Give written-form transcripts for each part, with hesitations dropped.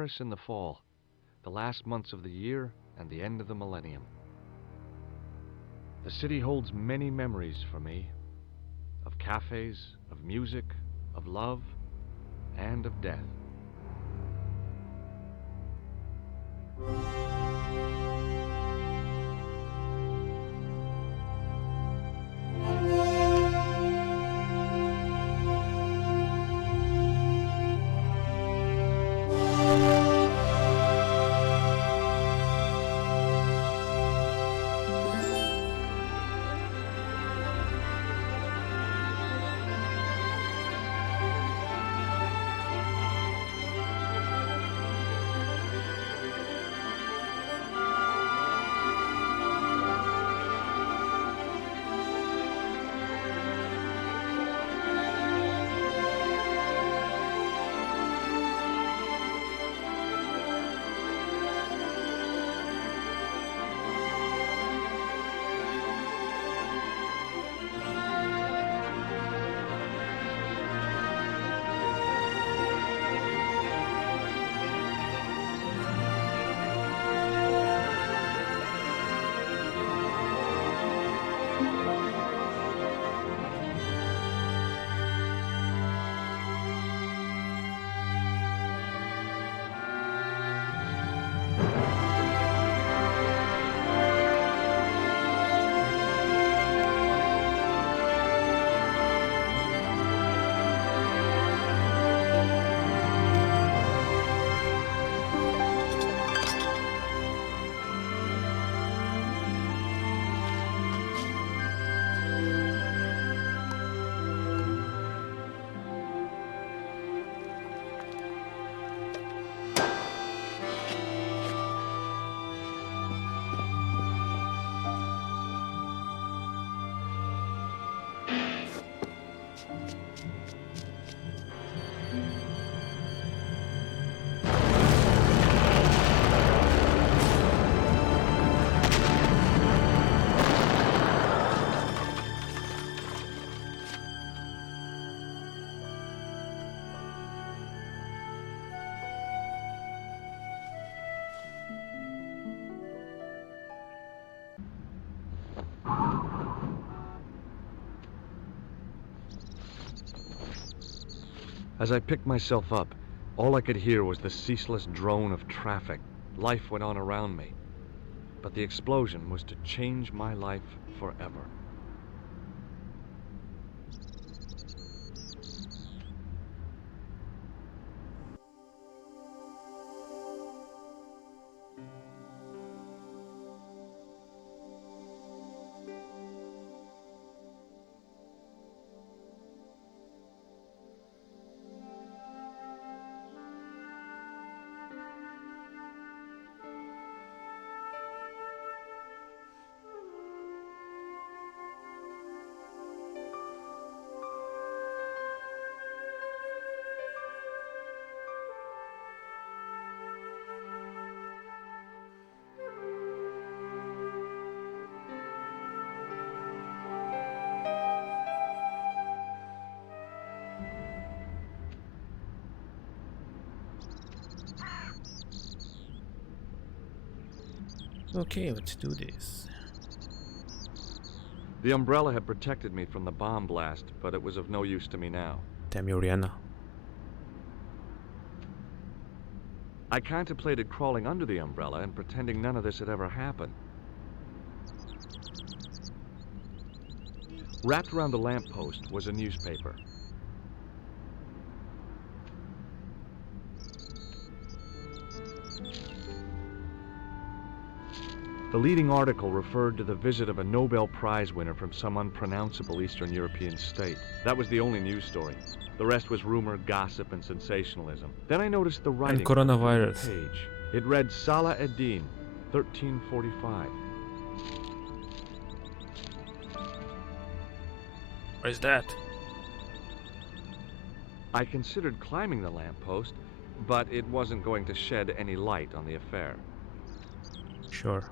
Paris in the fall, the last months of the year and the end of the millennium. The city holds many memories for me, of cafes, of music, of love, and of death. As I picked myself up, all I could hear was the ceaseless drone of traffic. Life went on around me, but the explosion was to change my life forever. Okay, let's do this. The umbrella had protected me from the bomb blast, but it was of no use to me now. Damn you, Rihanna. I contemplated crawling under the umbrella and pretending none of this had ever happened. Wrapped around the lamppost was a newspaper. The leading article referred to the visit of a Nobel Prize winner from some unpronounceable Eastern European state. That was the only news story. The rest was rumor, gossip, and sensationalism. Then I noticed the writing And coronavirus. on the page. It read Salah ad-Din, 1345. What is that? I considered climbing the lamppost, but it wasn't going to shed any light on the affair. Sure.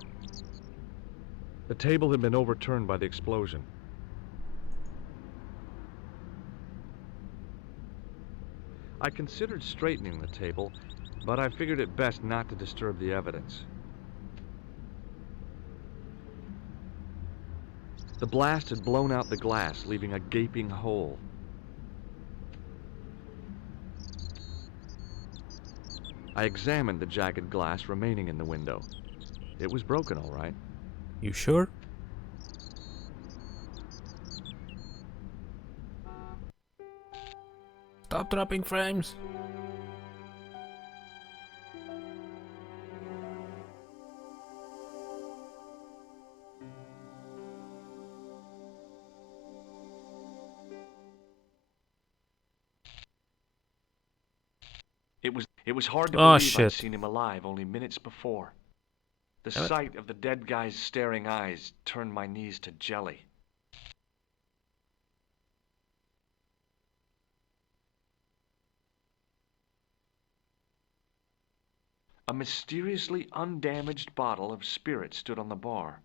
The table had been overturned by the explosion. I considered straightening the table, but I figured it best not to disturb the evidence. The blast had blown out the glass, leaving a gaping hole. I examined the jagged glass remaining in the window. It was broken, all right. You sure? Stop dropping frames. It was hard to Oh, believe shit. I'd seen him alive only minutes before. The Damn it. sight of the dead guy's staring eyes turned my knees to jelly. A mysteriously undamaged bottle of spirit stood on the bar.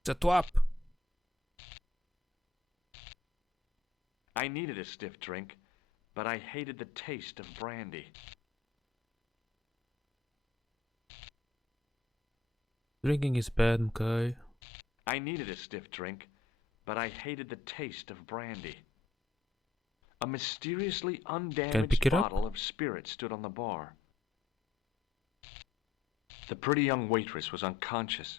It's a twap. I needed a stiff drink, but I hated the taste of brandy. Drinking is bad, okay? I needed a stiff drink, but I hated the taste of brandy. A mysteriously pick undamaged it up? bottle of spirit stood on the bar. The pretty young waitress was unconscious.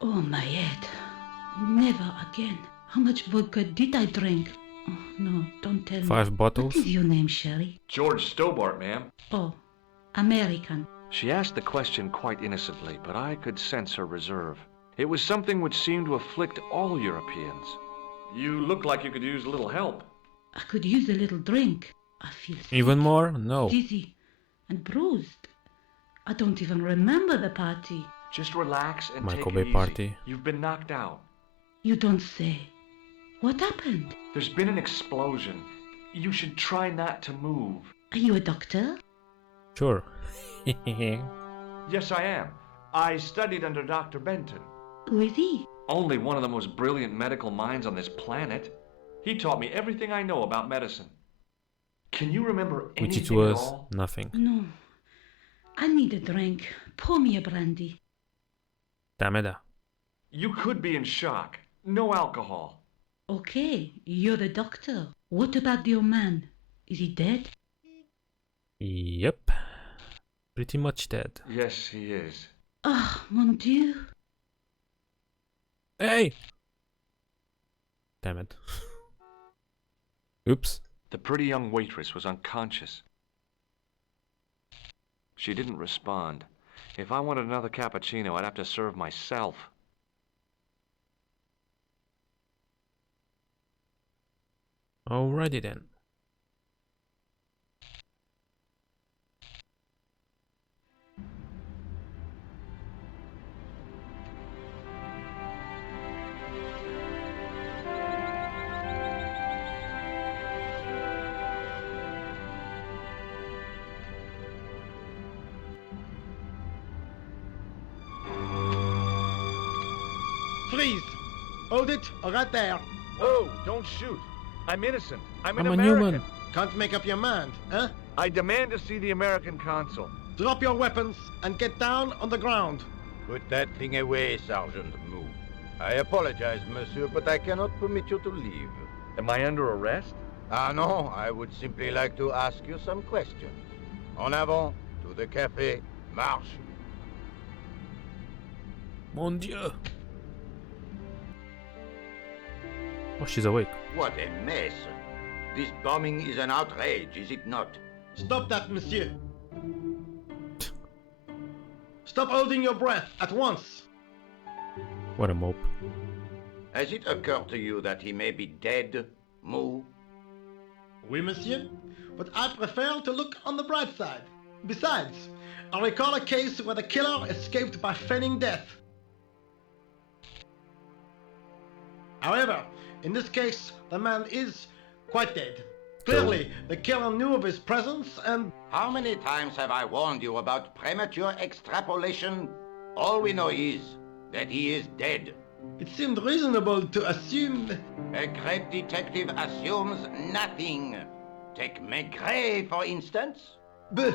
Oh, my head. Never again. How much vodka did I drink? Oh, no, don't tell me. 5 bottles. What is your name, Sherry? George Stobart, ma'am. Oh, American. She asked the question quite innocently, but I could sense her reserve. It was something which seemed to afflict all Europeans. You look like you could use a little help. I could use a little drink. I feel sick, Even more? No. dizzy, and bruised. I don't even remember the party. Just relax and Michael take Bay it easy. party. You've been knocked out. You don't say. What happened? There's been an explosion. You should try not to move. Are you a doctor? Sure. Yes, I am. I studied under Dr. Benton. Who is he? Only one of the most brilliant medical minds on this planet. He taught me everything I know about medicine. Can you remember Which anything it at was all? nothing. No. I need a drink. Pour me a brandy. Damn. You could be in shock. No alcohol. Okay, you're the doctor. What about your man? Is he dead? Yep. Pretty much dead. Yes, he is. Ah, mon Dieu. Hey! Damn it. Oops. The pretty young waitress was unconscious. She didn't respond. If I wanted another cappuccino, I'd have to serve myself. Alrighty then. Freeze! Hold it, right there. Oh, don't shoot. I'm innocent. I'm an I'm a American. human. Can't make up your mind, huh? I demand to see the American consul. Drop your weapons and get down on the ground. Put that thing away, Sergeant Mou. I apologize, monsieur, but I cannot permit you to leave. Am I under arrest? Ah, no, I would simply like to ask you some questions. En avant, to the café, marche. Mon Dieu. Oh, she's awake. What a mess. This bombing is an outrage, is it not? Stop that, monsieur. Stop holding your breath at once. What a mope. Has it occurred to you that he may be dead, Mou? Oui, monsieur, but I prefer to look on the bright side. Besides, I recall a case where the killer escaped by feigning death. However, in this case, the man is quite dead. Clearly, the killer knew of his presence and... How many times have I warned you about premature extrapolation? All we know is that he is dead. It seemed reasonable to assume... A great detective assumes nothing. Take Maigret, for instance. But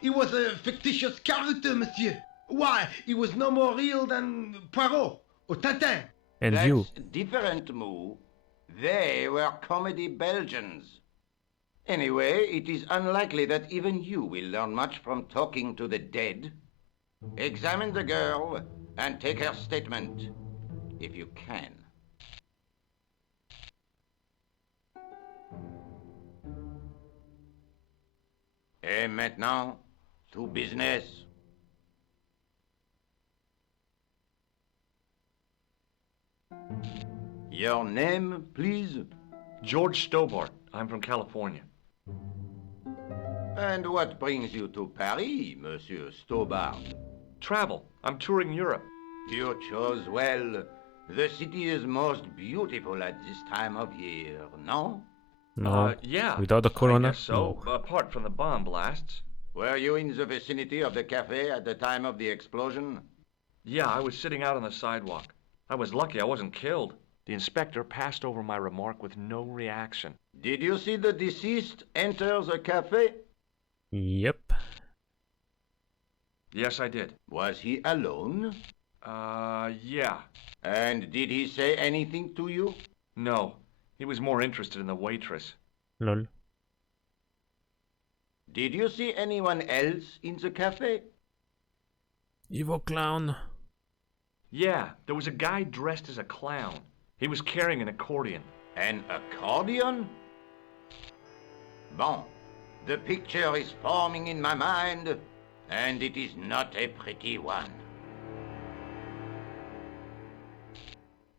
he was a fictitious character, monsieur. Why, he was no more real than Poirot or Tintin. And That's you. different, Moo. They were comedy Belgians. Anyway, it is unlikely that even you will learn much from talking to the dead. Examine the girl and take her statement, if you can. Et maintenant, to business. Your name, please? George Stobart. I'm from California. And what brings you to Paris, Monsieur Stobart? Travel. I'm touring Europe. You chose well. The city is most beautiful at this time of year, no? No. Yeah. Without the corona? I guess so, No. apart from the bomb blasts. Were you in the vicinity of the cafe at the time of the explosion? Yeah, I was sitting out on the sidewalk. I was lucky I wasn't killed. The inspector passed over my remark with no reaction. Did you see the deceased enter the cafe? Yep. Yes, I did. Was he alone? Yeah. And did he say anything to you? No. He was more interested in the waitress. Lol. Did you see anyone else in the cafe? Evil clown. Yeah, there was a guy dressed as a clown. He was carrying an accordion. An accordion? Bon, the picture is forming in my mind, and it is not a pretty one.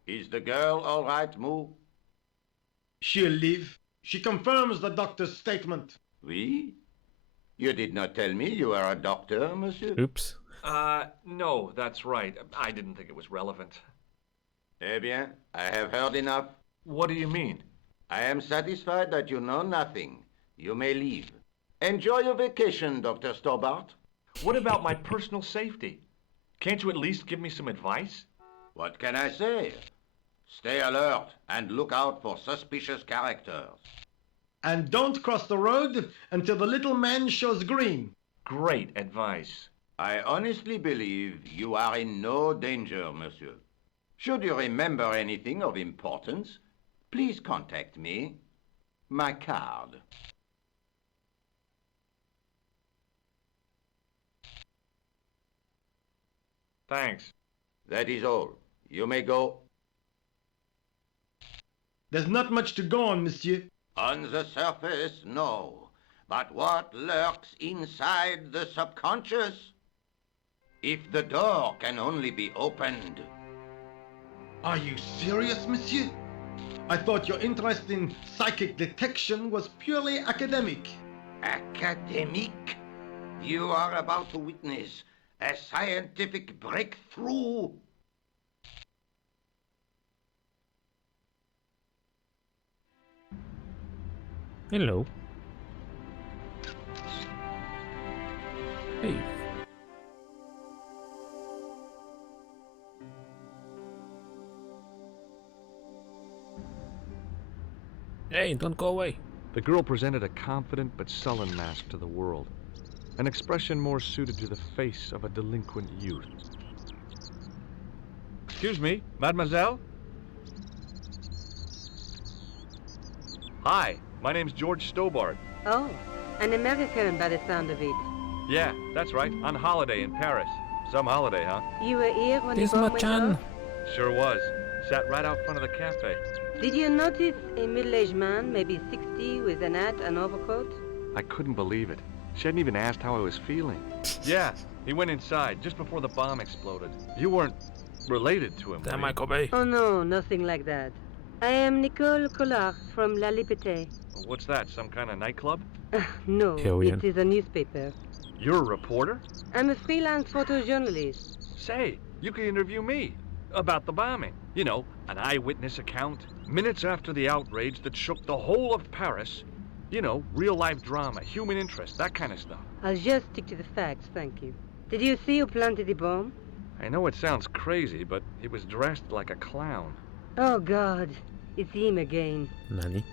Is the girl all right, Moo? She'll live. She confirms the doctor's statement. Oui? You did not tell me you are a doctor, monsieur? Oops. No, that's right. I didn't think it was relevant. Eh bien, I have heard enough. What do you mean? I am satisfied that you know nothing. You may leave. Enjoy your vacation, Dr. Stobart. What about my personal safety? Can't you at least give me some advice? What can I say? Stay alert and look out for suspicious characters. And don't cross the road until the little man shows green. Great advice. I honestly believe you are in no danger, monsieur. Should you remember anything of importance, please contact me. My card. Thanks. That is all. You may go. There's not much to go on, monsieur. On the surface, no. But what lurks inside the subconscious? If the door can only be opened. Are you serious, monsieur? I thought your interest in psychic detection was purely academic. Academic? You are about to witness a scientific breakthrough. Hello. Hey. Hey, don't go away. The girl presented a confident but sullen mask to the world, an expression more suited to the face of a delinquent youth. Excuse me, mademoiselle? Hi, my name's George Stobart. Oh, an American by the sound of it. Yeah, that's right, on holiday in Paris. Some holiday, huh? You were here when This the bomb went Machan. off? Sure was. Sat right out front of the cafe. Did you notice a middle-aged man, maybe 60, with an hat and overcoat? I couldn't believe it. She hadn't even asked how I was feeling. Yeah, he went inside just before the bomb exploded. You weren't related to him, were Damn, you? Michael Bay. Oh no, nothing like that. I am Nicole Collard from La Liberté. What's that, some kind of nightclub? No, Alien. it is a newspaper. You're a reporter? I'm a freelance photojournalist. Say, you could interview me about the bombing. You know, an eyewitness account. Minutes after the outrage that shook the whole of Paris. You know, real-life drama, human interest, that kind of stuff. I'll just stick to the facts, thank you. Did you see who planted the bomb? I know it sounds crazy, but he was dressed like a clown. Oh God, it's him again. Nani?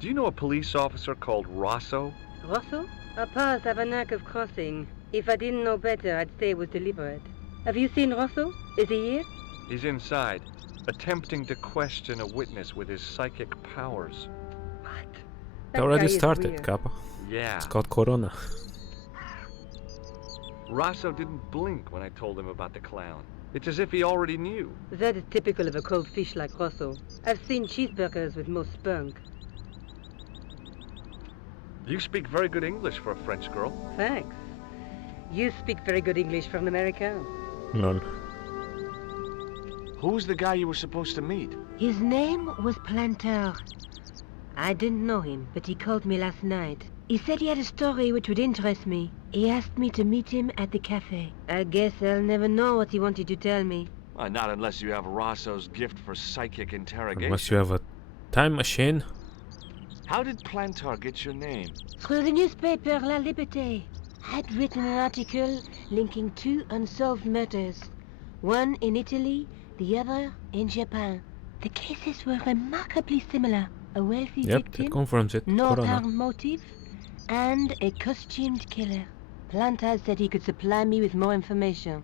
Do you know a police officer called Rosso? Rosso? Our paths have a knack of crossing. If I didn't know better, I'd say it was deliberate. Have you seen Rosso? Is he here? He's inside, attempting to question a witness with his psychic powers. What? It That already guy is started, weird. Kappa. Yeah. It's called Corona. Rosso didn't blink when I told him about the clown. It's as if he already knew. That is typical of a cold fish like Rosso. I've seen cheeseburgers with more spunk. You speak very good English for a French girl. Thanks. You speak very good English for an American. Lol. Who was the guy you were supposed to meet? His name was Planter. I didn't know him, but he called me last night. He said he had a story which would interest me. He asked me to meet him at the cafe. I guess I'll never know what he wanted to tell me. Not unless you have Rosso's gift for psychic interrogation. Unless you have a time machine. How did Plantar get your name? Through the newspaper La Liberté. I'd written an article linking two unsolved murders. One in Italy, the other in Japan. The cases were remarkably similar. A wealthy Yep, victim, that confirms it. no Corona. apparent motive, and a costumed killer. Planter said he could supply me with more information.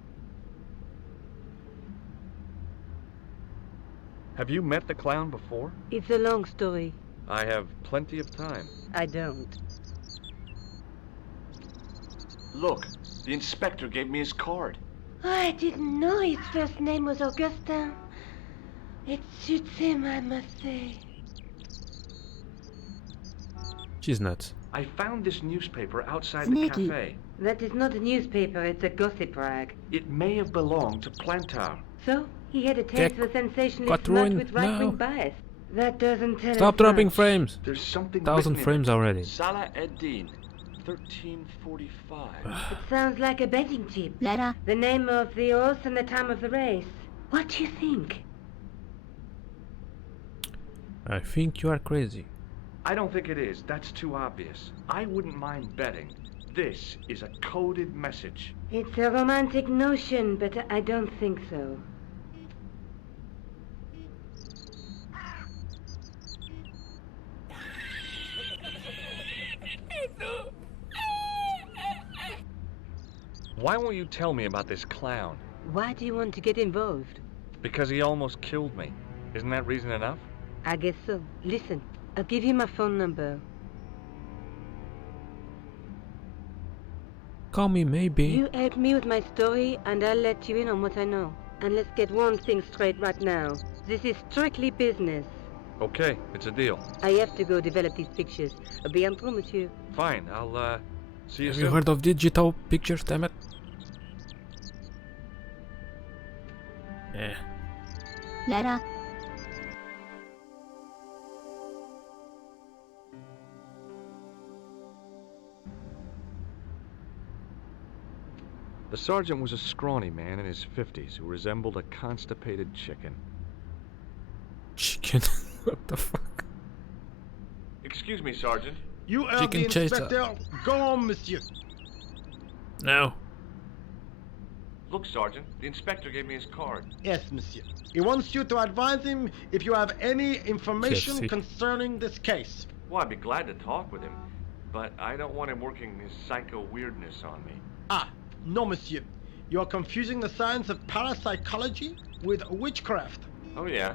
Have you met the clown before? It's a long story. I have plenty of time. I don't. Look, the inspector gave me his card. I didn't know his first name was Augustin. It suits him, I must say. She's nuts. I found this newspaper outside Sneaky. the cafe. That is not a newspaper, it's a gossip rag. It may have belonged to Plantar. So, he had a taste Get for sensationalist got smut ruined with right-wing now. bias. That doesn't tell Stop us dropping much. frames. There's something 1,000 written in frames it. already. Salah Eddin, 1345. It sounds like a betting tip. Lara, The name of the horse and the time of the race. What do you think? I think you are crazy. I don't think it is. That's too obvious. I wouldn't mind betting. This is a coded message. It's a romantic notion, but I don't think so. Why won't you tell me about this clown? Why do you want to get involved? Because he almost killed me. Isn't that reason enough? I guess so. Listen, I'll give you my phone number. Call me maybe. You help me with my story, and I'll let you in on what I know. And let's get one thing straight right now. This is strictly business. Okay, it's a deal. I have to go develop these pictures. À bientôt, monsieur. Fine, I'll, see you Have soon. you heard of digital pictures, damn it? Yeah. Lara, The sergeant was a scrawny man in his 50s who resembled a constipated chicken. Chicken. What the fuck? Excuse me, Sergeant. You heard Chicken the chaser. inspector. Go on, monsieur. No. Look, Sergeant, the inspector gave me his card. Yes, monsieur. He wants you to advise him if you have any information KFC. concerning this case. Well, I'd be glad to talk with him, but I don't want him working his psycho weirdness on me. Ah, no, monsieur. You are confusing the science of parapsychology with witchcraft. Oh, yeah?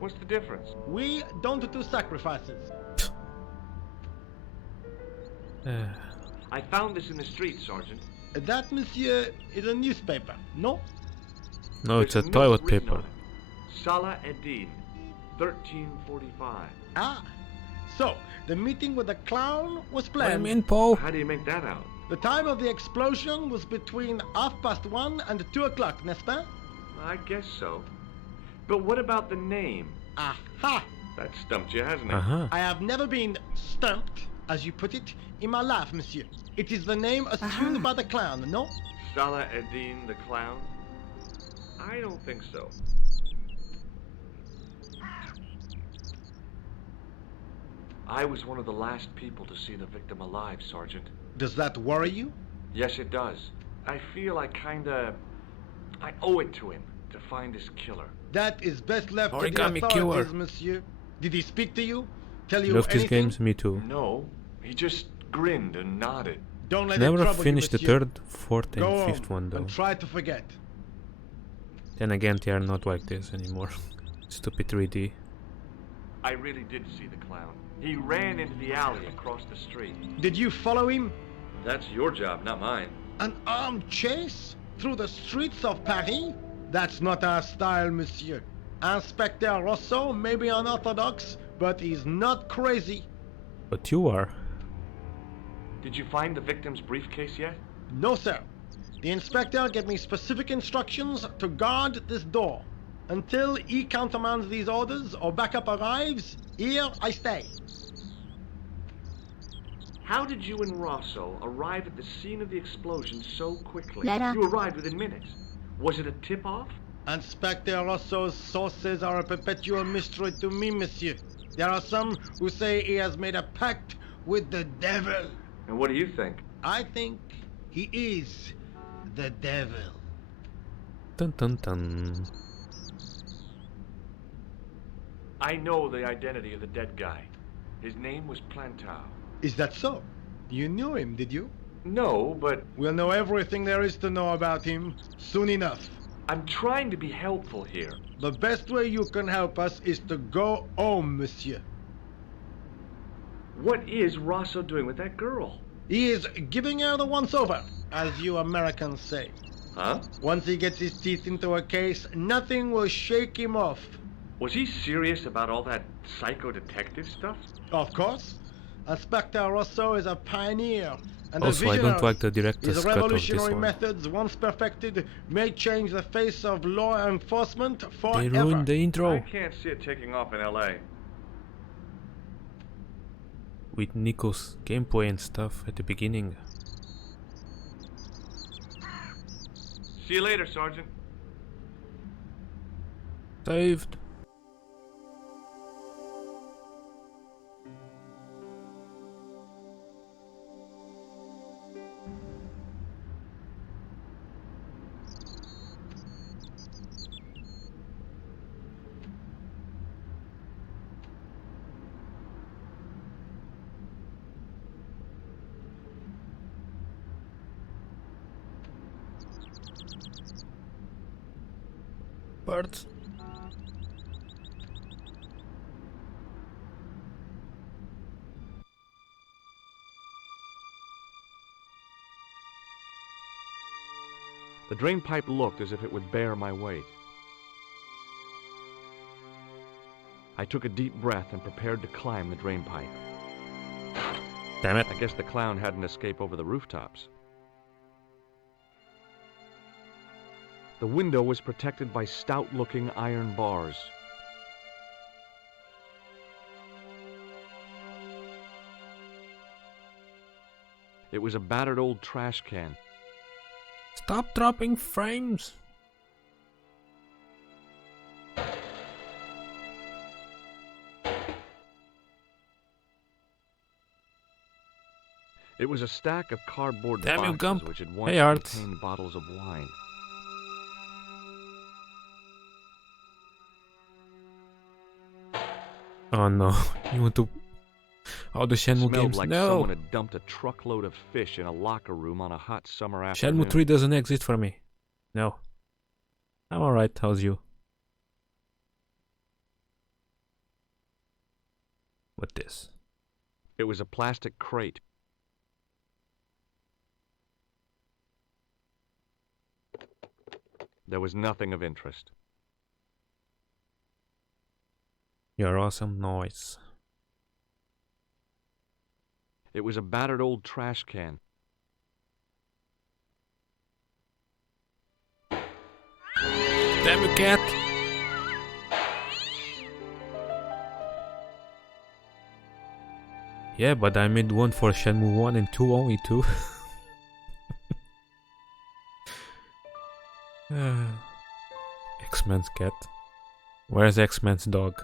What's the difference? We don't do sacrifices. I found this in the street, Sergeant. That, monsieur, is a newspaper, no? No, it's a There's toilet note written paper. on it. Salah Eddin, 1345. Ah, so the meeting with the clown was I'm planned. in, Paul. How do you make that out? The time of the explosion was between 1:30 and 2 o'clock, n'est-ce pas? I guess so. But what about the name? Aha! That stumped you, hasn't it? Uh-huh. I have never been stumped, as you put it, in my life, monsieur. It is the name assumed by the clown, no? Salah Eddin the clown? I don't think so. I was one of the last people to see the victim alive, Sergeant. Does that worry you? Yes, it does. I feel I owe it to him to find his killer. That is best left to the Origami authorities, killer. monsieur. Did he speak to you? Tell you Love these anything? games, me too. No, he just grinned and nodded. Don't let it Never trouble you, finished the monsieur. third, fourth, Go and fifth on one though. and try to forget. Then again, they are not like this anymore. Stupid 3D. I really did see the clown. He ran into the alley across the street. Did you follow him? That's your job, not mine. An armed chase? Through the streets of Paris? That's not our style, monsieur. Inspector Rosso may be unorthodox, but he's not crazy. But you are. Did you find the victim's briefcase yet? No, sir. The inspector gave me specific instructions to guard this door. Until he countermands these orders or backup arrives, here I stay. How did you and Rosso arrive at the scene of the explosion so quickly? Later. You arrived within minutes. Was it a tip-off? Inspector Rosso's sources are a perpetual mystery to me, monsieur. There are some who say he has made a pact with the devil. And what do you think? I think he is the devil. Dun dun dun. I know the identity of the dead guy. His name was Plantau. Is that so? You knew him, did you? No, but We'll know everything there is to know about him soon enough. I'm trying to be helpful here. The best way you can help us is to go home, monsieur. What is Rosso doing with that girl? He is giving her the once-over, as you Americans say. Huh? Once he gets his teeth into a case, nothing will shake him off. Was he serious about all that psycho-detective stuff? Of course. Inspector Rosso is a pioneer and Also, a I visionary. don't like the director's His cut of this revolutionary one. methods, once perfected, may change the face of law enforcement forever. They ruined the I intro can't see it taking off in L.A. with Nico's gameplay and stuff at the beginning. See you later, Sergeant. Saved. Birds. The drain pipe looked as if it would bear my weight. I took a deep breath and prepared to climb the drain pipe. Damn it. I guess the clown had an escape over the rooftops. The window was protected by stout-looking iron bars. It was a battered old trash can. Stop dropping frames. It was a stack of cardboard Damn you, boxes Gump. which had once Hey, Art. contained bottles of wine. Oh no. You want to... Oh, the Shenmue Smelled games? like No. someone had dumped a truckload of fish in a locker room on a hot summer afternoon. Shenmue 3 doesn't exist for me. No. I'm alright, how's you? What this? It was a plastic crate. There was nothing of interest. Your awesome noise. It was a battered old trash can. Damn you, cat! Yeah, but I made one for Shenmue 1 and 2 only too. X-Men's cat. Where's X-Men's dog?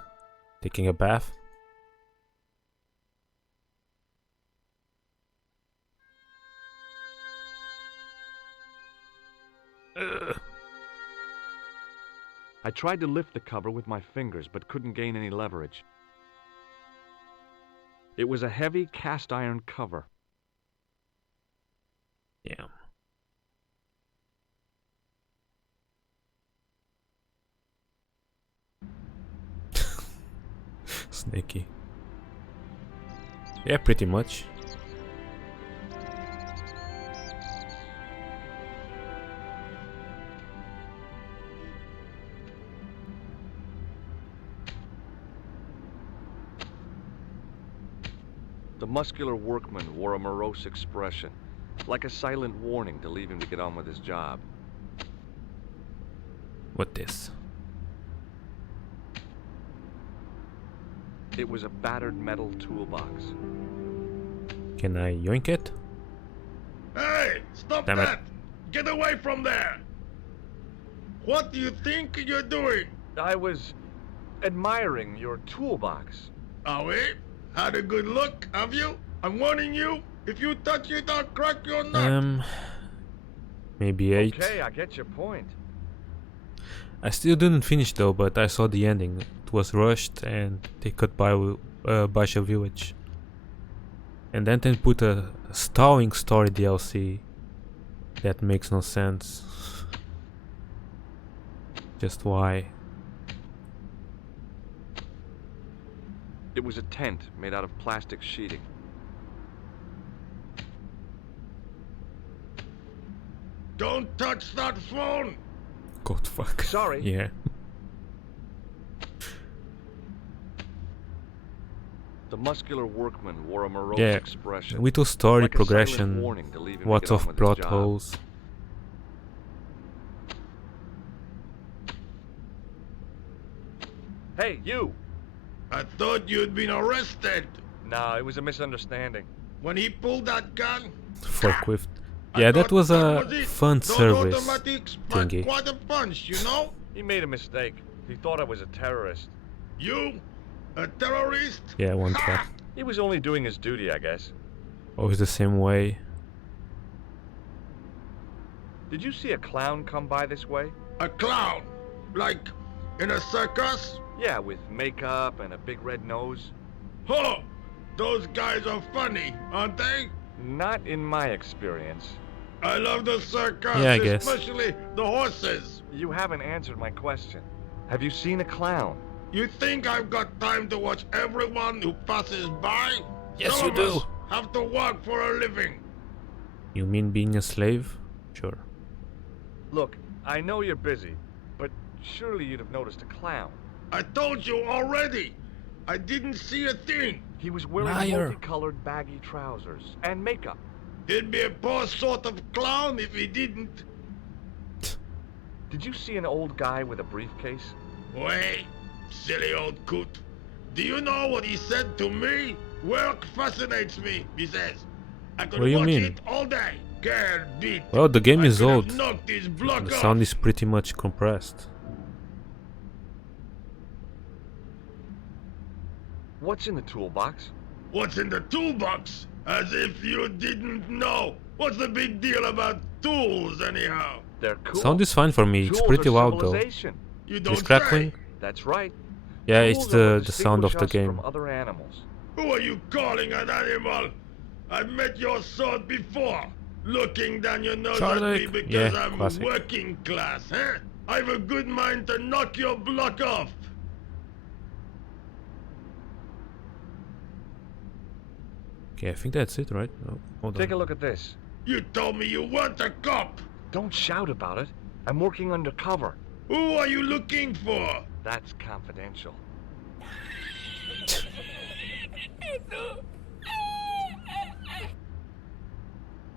Taking a bath? I tried to lift the cover with my fingers, but couldn't gain any leverage. It was a heavy cast iron cover. Yeah. Snaky. Yeah, pretty much. The muscular workman wore a morose expression, like a silent warning to leave him to get on with his job. What this? It was a battered metal toolbox. Can I yoink it? Hey, stop Damn it. that! Get away from there! What do you think you're doing? I was admiring your toolbox. Oh, wait? Had a good look, have you? I'm warning you, if you touch it, I'll crack your neck. Maybe 8. Okay, I get your point. I still didn't finish though, but I saw the ending. It was rushed and they cut by Basha village. And then they put a stalling story DLC. That makes no sense. Just why? It was a tent made out of plastic sheeting. Don't touch that phone! God fuck. Sorry. Yeah. The muscular workman wore a morose Yeah. expression. Little story like a silent progression. warning to leave him to Lots get on of with his plot job. holes. Hey, you! I thought you'd been arrested. No, it was a misunderstanding. When he pulled that gun, Forklift. I Yeah, that thought was a it. fun Those service automatics pack thingy. quite a punch, you know? He made a mistake. He thought I was a terrorist. You? A terrorist? Yeah, one Ha! track. He was only doing his duty, I guess. Always the same way. Did you see a clown come by this way? A clown? Like in a circus? Yeah, with makeup and a big red nose. Huh! Those guys are funny, aren't they? Not in my experience. I love the circus, Yeah, I guess. especially the horses. You haven't answered my question. Have you seen a clown? You think I've got time to watch everyone who passes by? Yes, Some you of do. us have to work for a living. You mean being a slave? Sure. Look, I know you're busy, but surely you'd have noticed a clown. I told you already. I didn't see a thing. He was wearing Liar. multicolored baggy trousers and makeup. He'd be a poor sort of clown if he didn't. Did you see an old guy with a briefcase? Wait, silly old coot. Do you know what he said to me? Work fascinates me, he says. I could What do you watch mean? it all day. Can't beat. Well, the game I is could have old. knocked his block The off. sound is pretty much compressed. What's in the toolbox? What's in the toolbox? As if you didn't know. What's the big deal about tools, anyhow? They're cool. Sound is fine for me. It's Tools pretty are loud though. civilization. You don't Is crackling? say. That's right. Yeah, it's Tools are what the sound of the distinguish us game. from other animals. Who are you calling an animal? I've met your sort before. Looking down your nose at me Charlie. because Yeah, I'm classic. working class, huh? I've a good mind to knock your block off. Okay, I think that's it, right? Oh, hold Take a on. look at this. You told me you weren't a cop. Don't shout about it. I'm working undercover. Who are you looking for? That's confidential.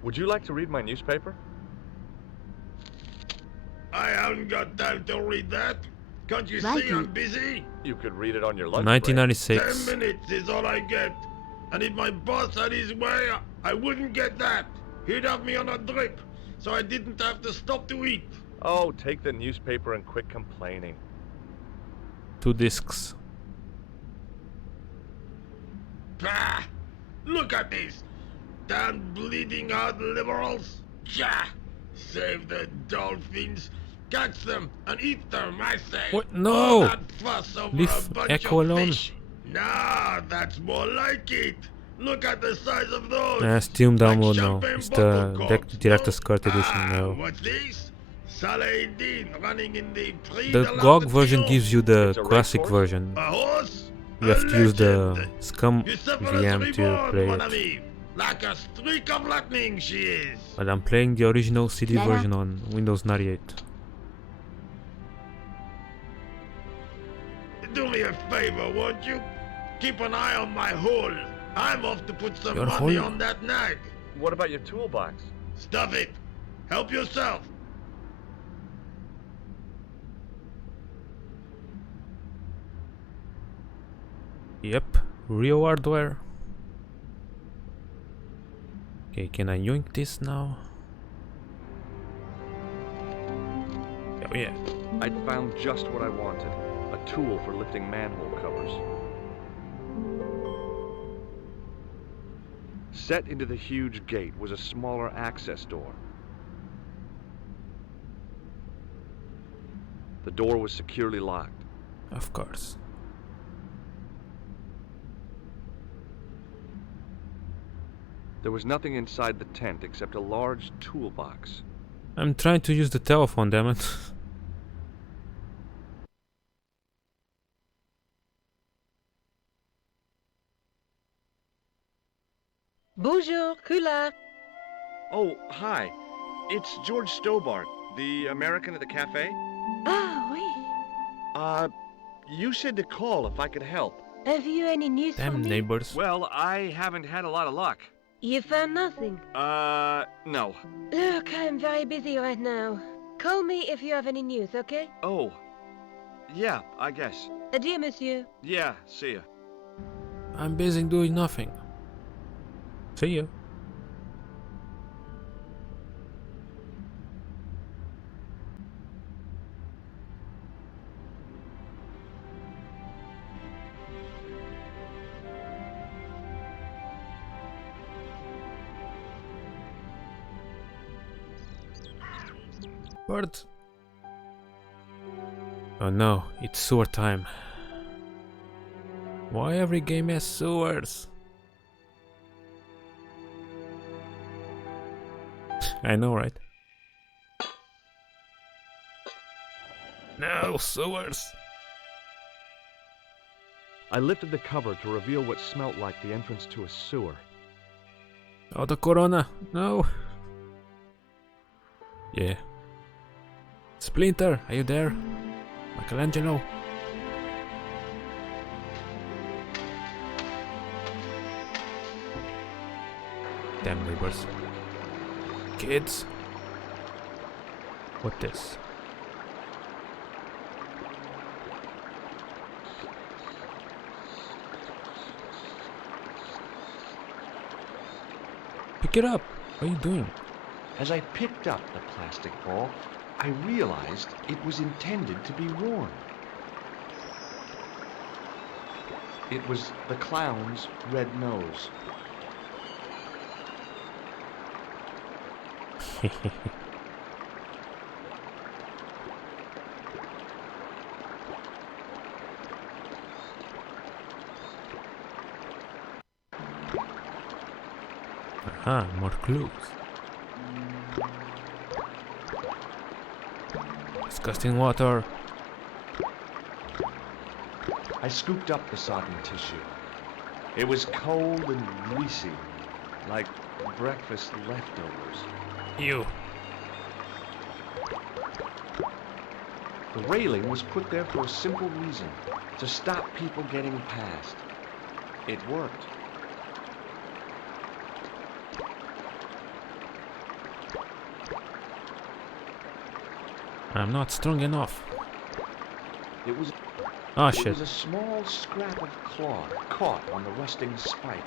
Would you like to read my newspaper? I haven't got time to read that. Can't you Right, see you- I'm busy? You could read it on your lunch break. 1996. 10 minutes is all I get. And if my boss had his way, I wouldn't get that. He'd have me on a drip, so I didn't have to stop to eat. Oh, take the newspaper and quit complaining. 2 discs. Bah! Look at this! Damn bleeding out liberals! Ja! Save the dolphins, catch them and eat them, I say! What? No! All that fuss over Leave a bunch Echo of alone. fish! Nah, that's more like it! Look at the size of those! Steam download Like now. champagne It's bottle the corks, Director's no? Cut edition now. What's this? Saladin running in the Prix The de la GOG version Nation. gives you the It's a classic racehorse? version. A horse? You have to use the Scum You suffer VM as to reborn, play mon it. ami. Like a streak of lightning she is. But I'm playing the original CD Lala. version on Windows 98. Do me a favor, won't you? Keep an eye on my hole. I'm off to put some Your money hole? on that nag. What about your toolbox? Stuff it. Help yourself. Yep, real hardware. Okay, can I yoink this now? Oh yeah. I'd found just what I wanted. A tool for lifting manhole covers. Set into the huge gate was a smaller access door. The door was securely locked. Of course. There was nothing inside the tent except a large toolbox. I'm trying to use the telephone, damn it. Bonjour, Kula. Oh, hi. It's George Stobart, the American at the cafe. Ah, oui. You said to call if I could help. Have you any news for Damn me? neighbors. Well, I haven't had a lot of luck. You found nothing. No. Look, I'm very busy right now. Call me if you have any news, okay? Oh. Yeah, I guess. Adieu, monsieur. Yeah, see ya. I'm busy doing nothing. See ya. Bird. Oh no, it's sewer time. Why every game has sewers? I know, right? No, sewers! I lifted the cover to reveal what smelt like the entrance to a sewer. Oh, the corona! No! Yeah. Splinter, are you there? Michelangelo? Damn neighbors. Kids? What this? Pick it up! What are you doing? As I picked up the plastic ball, I realized it was intended to be worn. It was the clown's red nose. Aha, more clues. Disgusting water. I scooped up the sodden tissue. It was cold and greasy, like breakfast leftovers. Ew. The railing was put there for a simple reason, to stop people getting past. It worked. I'm not strong enough. It was Oh It shit. was a small scrap of cloth caught on the rusting spike.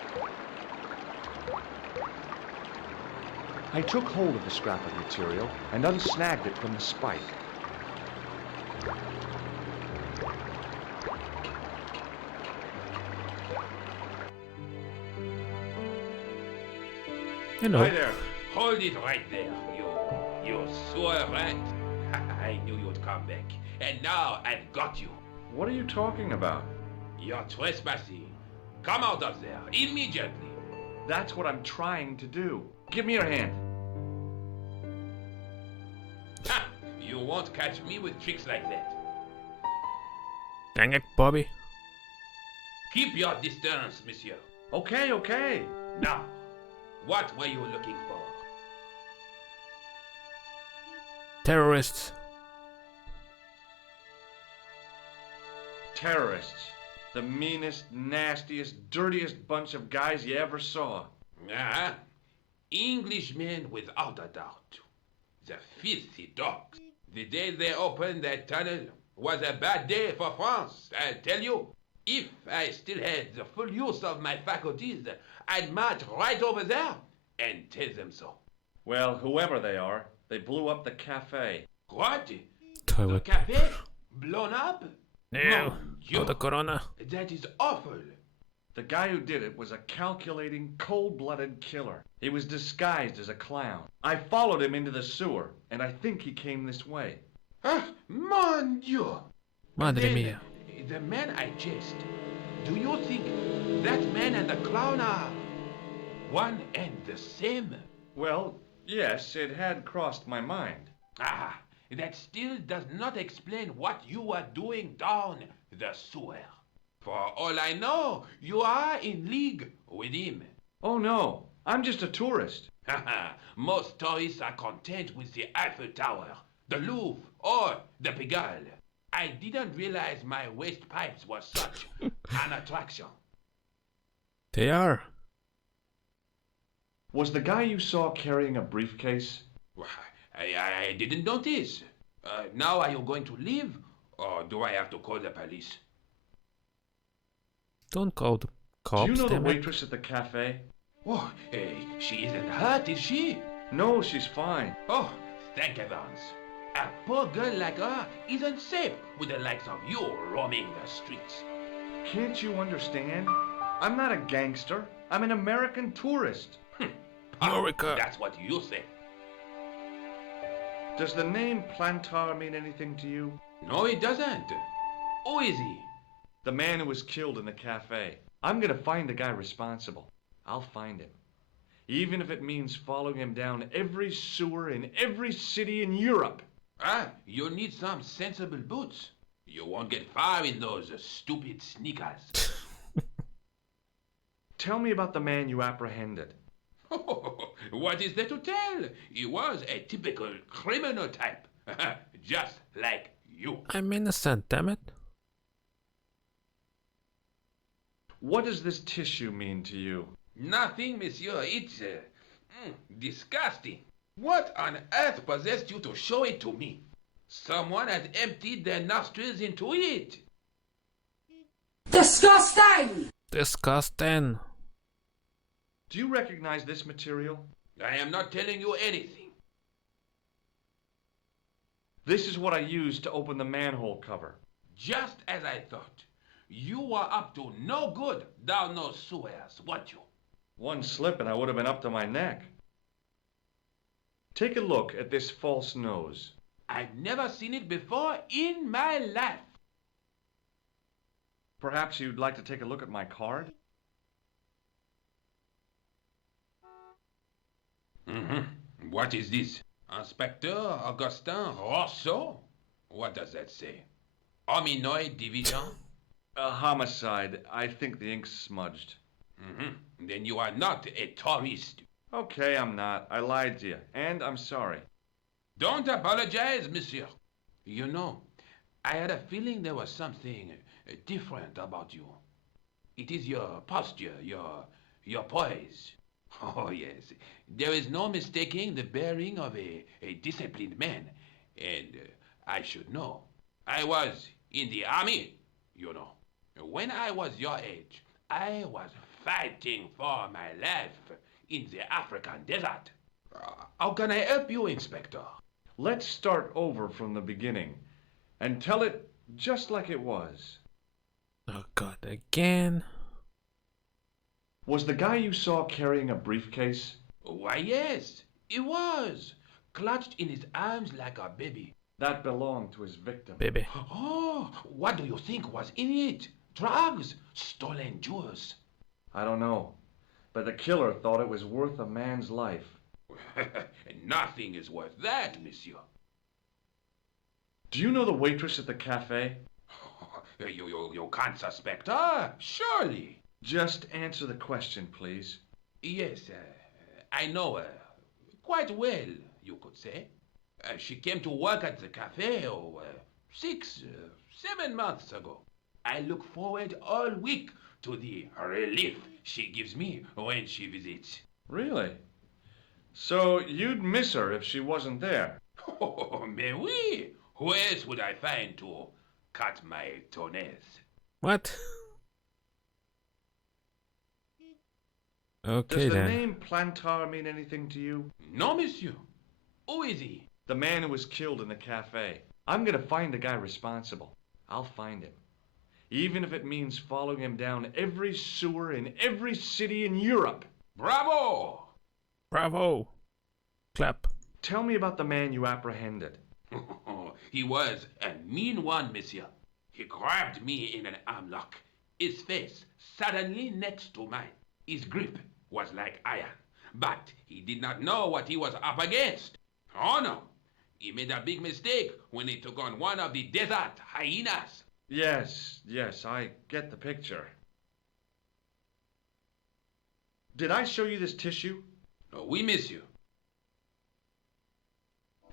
I took hold of the scrap of material and unsnagged it from the spike. You know. Hi there. Hold it right there, you sewer rat. I knew you'd come back. And now I've got you. What are you talking about? You're trespassing. Come out of there, immediately. That's what I'm trying to do. Give me your hand. Ha! You won't catch me with tricks like that. Dang it, Bobby. Keep your distance, monsieur. Okay, okay. Now, what were you looking for? Terrorists. Terrorists. The meanest, nastiest, dirtiest bunch of guys you ever saw. Ah, Englishmen without a doubt. The filthy dogs. The day they opened that tunnel was a bad day for France, I tell you. If I still had the full use of my faculties, I'd march right over there and tell them so. Well, whoever they are, they blew up the cafe. What? The Toilet. cafe? Blown up? No. Mon Oh, Dieu. the corona. That is awful. The guy who did it was a calculating, cold-blooded killer. He was disguised as a clown. I followed him into the sewer, and I think he came this way. Ah, mon Dieu. Madre Then, mia. The man I chased. Do you think that man and the clown are one and the same? Well, yes, it had crossed my mind. Ah, that still does not explain what you were doing down the sewer. For all I know, you are in league with him. Oh no, I'm just a tourist. Haha, most tourists are content with the Eiffel Tower, the Louvre, or the Pigalle. I didn't realize my waste pipes were such an attraction. They are. Was the guy you saw carrying a briefcase? Why, I didn't notice. Now are you going to leave, or do I have to call the police? Don't call the cops. Do you know the damn it. waitress at the cafe? Oh, she isn't hurt, is she? No, she's fine. Oh, thank heavens. A poor girl like her isn't safe with the likes of you roaming the streets. Can't you understand? I'm not a gangster. I'm an American tourist. America. That's what you say. Does the name Plantar mean anything to you? No, it doesn't. Who is he? The man who was killed in the cafe. I'm gonna find the guy responsible. I'll find him. Even if it means following him down every sewer in every city in Europe. Ah, you need some sensible boots. You won't get far in those stupid sneakers. Tell me about the man you apprehended. What is there to tell? He was a typical criminal type. Just like you. I'm innocent, damn it. What does this tissue mean to you? Nothing, monsieur. It's disgusting. What on earth possessed you to show it to me? Someone had emptied their nostrils into it. Disgusting! Disgusting. Do you recognize this material? I am not telling you anything. This is what I used to open the manhole cover. Just as I thought. You were up to no good down those sewers, weren't you? One slip and I would have been up to my neck. Take a look at this false nose. I've never seen it before in my life. Perhaps you'd like to take a look at my card? What is this? Inspector Augustin Rousseau? What does that say? Hominoid Division? A homicide. I think the ink's smudged. Then you are not a tourist. Okay, I'm not. I lied to you. And I'm sorry. Don't apologize, monsieur. You know, I had a feeling there was something different about you. It is your posture, your poise. Oh, yes. There is no mistaking the bearing of a disciplined man. And I should know. I was in the army, you know. When I was your age, I was fighting for my life in the African desert. How can I help you, Inspector? Let's start over from the beginning and tell it just like it was. Oh god, again. Was the guy you saw carrying a briefcase? Why, yes, he was. Clutched in his arms like a baby. That belonged to his victim. Baby. Oh, what do you think was in it? Drugs? Stolen jewels? I don't know, but the killer thought it was worth a man's life. Nothing is worth that, monsieur. Do you know the waitress at the cafe? You can't suspect her, surely. Just answer the question, please. Yes, I know her. Quite well, you could say. She came to work at the cafe, 7 months ago. I look forward all week to the relief she gives me when she visits. Really? So you'd miss her if she wasn't there? Oh, mais oui. Who else would I find to cut my toenails? What? Okay Does the then. name Plantar mean anything to you? No, monsieur. Who is he? The man who was killed in the cafe. I'm gonna find the guy responsible. I'll find him. Even if it means following him down every sewer in every city in Europe. Bravo! Bravo! Clap. Tell me about the man you apprehended. He was a mean one, monsieur. He grabbed me in an arm lock. His face suddenly next to mine. His grip was like iron, but he did not know what he was up against. Oh no, he made a big mistake when he took on one of the desert hyenas. Yes, I get the picture. Did I show you this tissue? Oui, monsieur.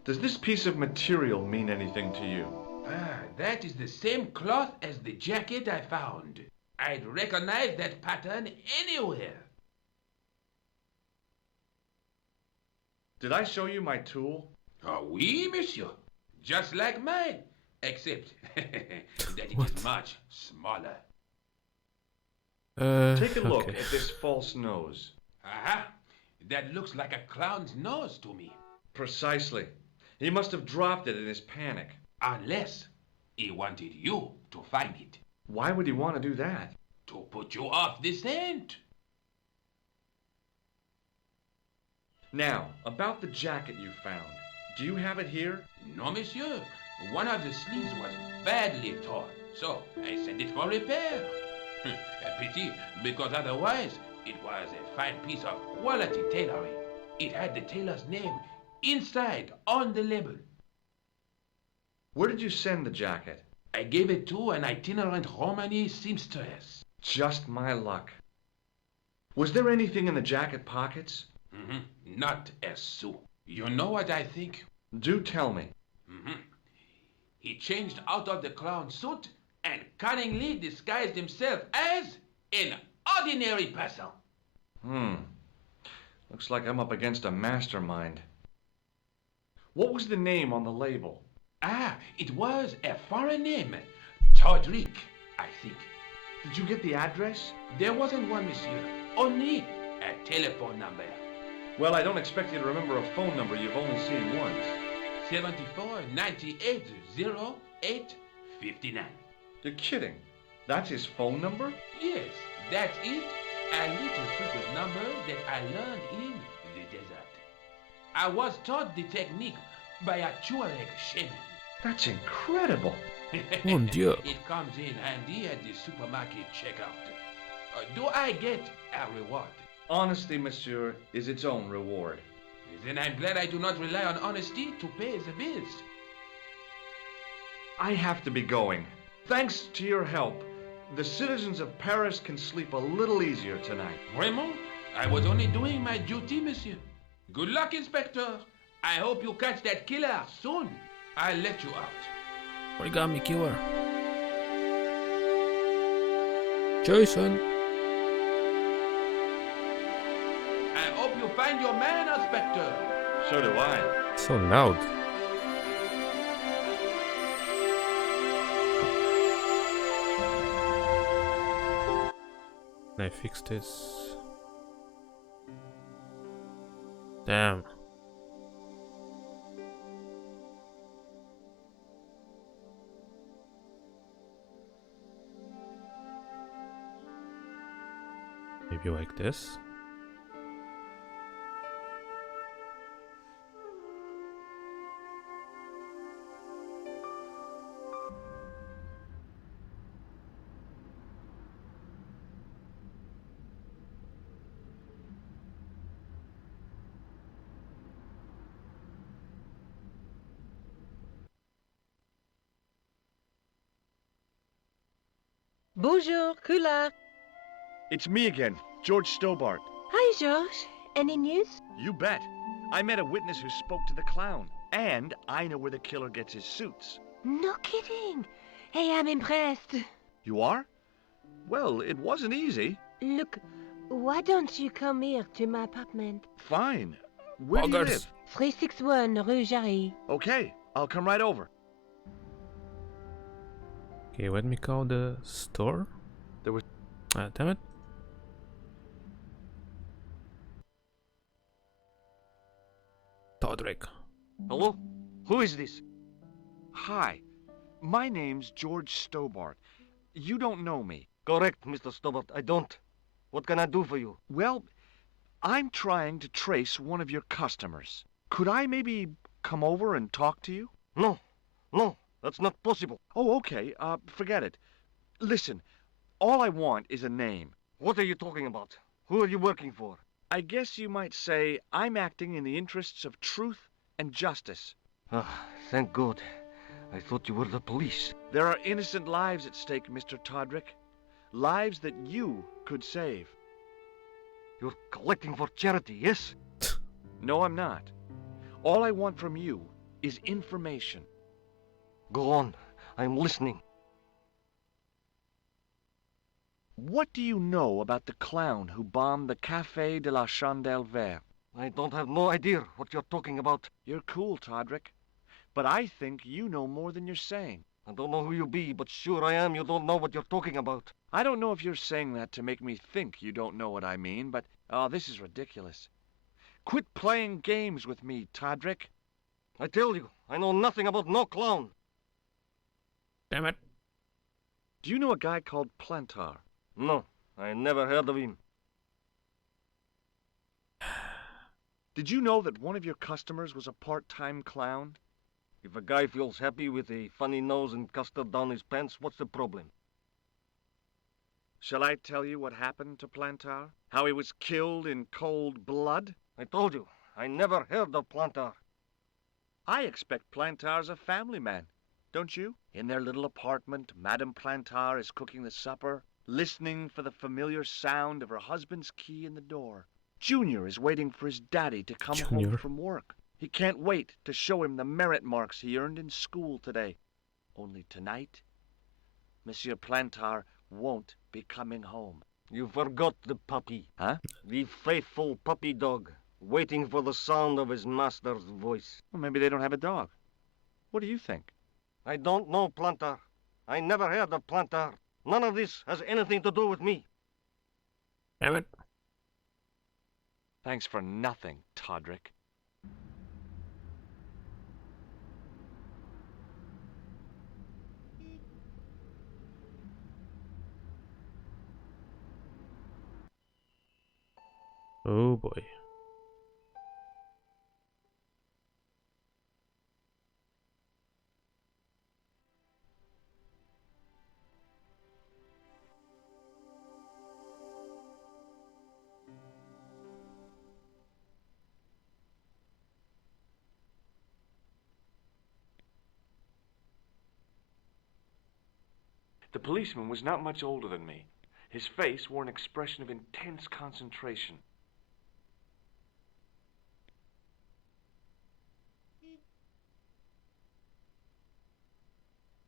Does this piece of material mean anything to you? That is the same cloth as the jacket I found. I'd recognize that pattern anywhere. Did I show you my tool? Oui, monsieur. Just like mine, except that it What? is much smaller. Take a look okay. at this false nose. Aha! That looks like a clown's nose to me. Precisely. He must have dropped it in his panic. Unless he wanted you to find it. Why would he want to do that? To put you off the scent. Now, about the jacket you found. Do you have it here? No, monsieur. One of the sleeves was badly torn, so I sent it for repair. A pity, because otherwise it was a fine piece of quality tailoring. It had the tailor's name inside on the label. Where did you send the jacket? I gave it to an itinerant Romany seamstress. Just my luck. Was there anything in the jacket pockets? Not a sou. You know what I think? Do tell me. He changed out of the clown suit and cunningly disguised himself as an ordinary person. Looks like I'm up against a mastermind. What was the name on the label? It was a foreign name. Todrick, I think. Did you get the address? There wasn't one, monsieur. Only a telephone number. Well, I don't expect you to remember a phone number you've only seen once. 74 98 08 59. You're kidding. That's his phone number? Yes, that's it. A little secret number that I learned in the desert. I was taught the technique by a Tuareg shaman. That's incredible. Mon Dieu. It comes in handy at the supermarket checkout. Do I get a reward? Honesty, monsieur, is its own reward. Then I'm glad I do not rely on honesty to pay the bills. I have to be going. Thanks to your help, the citizens of Paris can sleep a little easier tonight. Vraiment? I was only doing my duty, monsieur. Good luck, Inspector. I hope you catch that killer soon. I'll let you out. Origami killer. Jason. I hope you find your man, Inspector. So do I. So loud. Can I fix this? Damn. Maybe like this. Bonjour, Kula. It's me again, George Stobart. Hi, George. Any news? You bet. I met a witness who spoke to the clown, and I know where the killer gets his suits. No kidding. Hey, I'm impressed. You are? Well, it wasn't easy. Look, why don't you come here to my apartment? Fine. Where do you Boggers. live? 361 Rue Jarry. Okay, I'll come right over. Okay, let me call the store. There was... Damn it. Todrick. Hello? Who is this? Hi, my name's George Stobart. You don't know me. Correct, Mr. Stobart. I don't. What can I do for you? Well, I'm trying to trace one of your customers. Could I maybe come over and talk to you? No. No, that's not possible. Oh, okay. Forget it. Listen, all I want is a name. What are you talking about? Who are you working for? I guess you might say I'm acting in the interests of truth and justice. Ah, thank God. I thought you were the police. There are innocent lives at stake, Mr. Todrick. Lives that you could save. You're collecting for charity, yes? No, I'm not. All I want from you is information. Go on. I'm listening. What do you know about the clown who bombed the Café de la Chandelle Verte? I don't have no idea what you're talking about. You're cool, Todrick. But I think you know more than you're saying. I don't know who you be, but sure I am you don't know what you're talking about. I don't know if you're saying that to make me think you don't know what I mean, but, oh, this is ridiculous. Quit playing games with me, Todrick. I tell you, I know nothing about no clown. Damn it. Do you know a guy called Plantar? No, I never heard of him. Did you know that one of your customers was a part-time clown? If a guy feels happy with a funny nose and custard down his pants, what's the problem? Shall I tell you what happened to Plantar? How he was killed in cold blood? I told you, I never heard of Plantar. I expect Plantar's a family man, don't you? In their little apartment, Madame Plantar is cooking the supper, listening for the familiar sound of her husband's key in the door. Junior is waiting for his daddy to come home Junior. from work. He can't wait to show him the merit marks he earned in school today. Only tonight, Monsieur Plantar won't be coming home. You forgot the puppy. Huh? The faithful puppy dog, waiting for the sound of his master's voice. Well, maybe they don't have a dog. What do you think? I don't know Plantar. I never heard of Plantar. None of this has anything to do with me. Damn it. Thanks for nothing, Todrick. Oh boy. The policeman was not much older than me. His face wore an expression of intense concentration.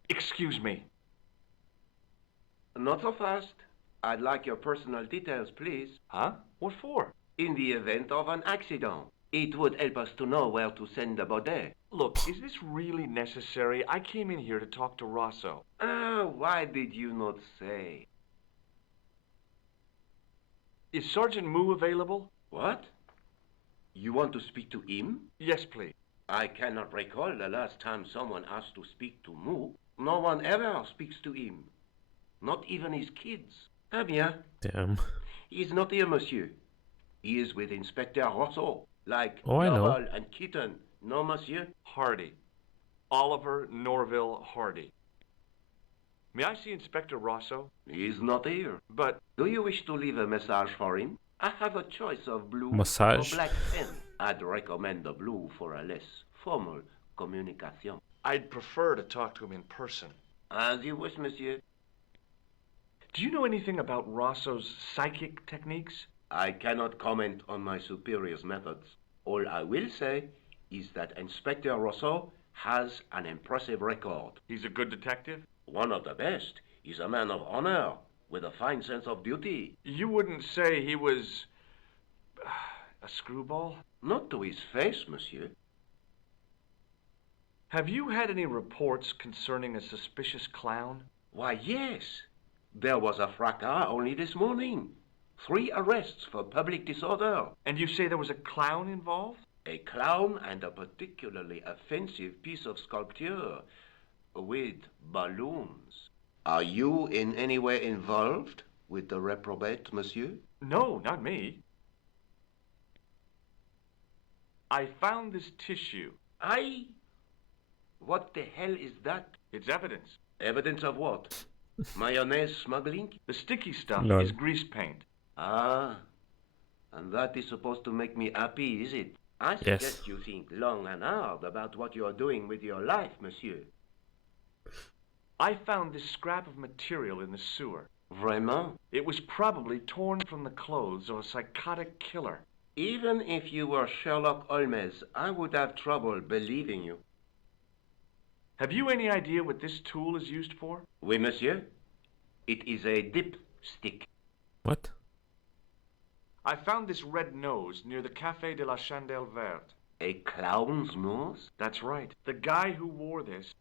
Excuse me. Not so fast. I'd like your personal details, please. Huh? What for? In the event of an accident, it would help us to know where to send the body. Look, is this really necessary? I came in here to talk to Rosso. Why did you not say? Is Sergeant Moo available? What? You want to speak to him? Yes, please. I cannot recall the last time someone asked to speak to Moo. No one ever speaks to him. Not even his kids. Ah bien. Damn. He's not here, monsieur. He is with Inspector Rousseau, like Oh, I know. Double and Kitten. No, monsieur? Hardy. Oliver Norville Hardy. May I see Inspector Rosso? He's not here. But Do you wish to leave a message for him? I have a choice of blue Massage? or black pen. I'd recommend the blue for a less formal communication. I'd prefer to talk to him in person. As you wish, monsieur. Do you know anything about Rosso's psychic techniques? I cannot comment on my superior's methods. All I will say is that Inspector Rousseau has an impressive record. He's a good detective? One of the best. He's a man of honor, with a fine sense of duty. You wouldn't say he was a screwball? Not to his face, monsieur. Have you had any reports concerning a suspicious clown? Why, yes. There was a fracas only this morning. 3 arrests for public disorder. And you say there was a clown involved? A clown and a particularly offensive piece of sculpture with balloons. Are you in any way involved with the reprobate, monsieur? No, not me. I found this tissue. What the hell is that? It's evidence. Evidence of what? Mayonnaise smuggling? The sticky stuff No. is grease paint. Ah, and that is supposed to make me happy, is it? I Yes. suggest you think long and hard about what you are doing with your life, monsieur. I found this scrap of material in the sewer. Vraiment? It was probably torn from the clothes of a psychotic killer. Even if you were Sherlock Holmes, I would have trouble believing you. Have you any idea what this tool is used for? Oui, monsieur. It is a dipstick. What? I found this red nose near the Café de la Chandelle Verte. A clown's nose? That's right. The guy who wore this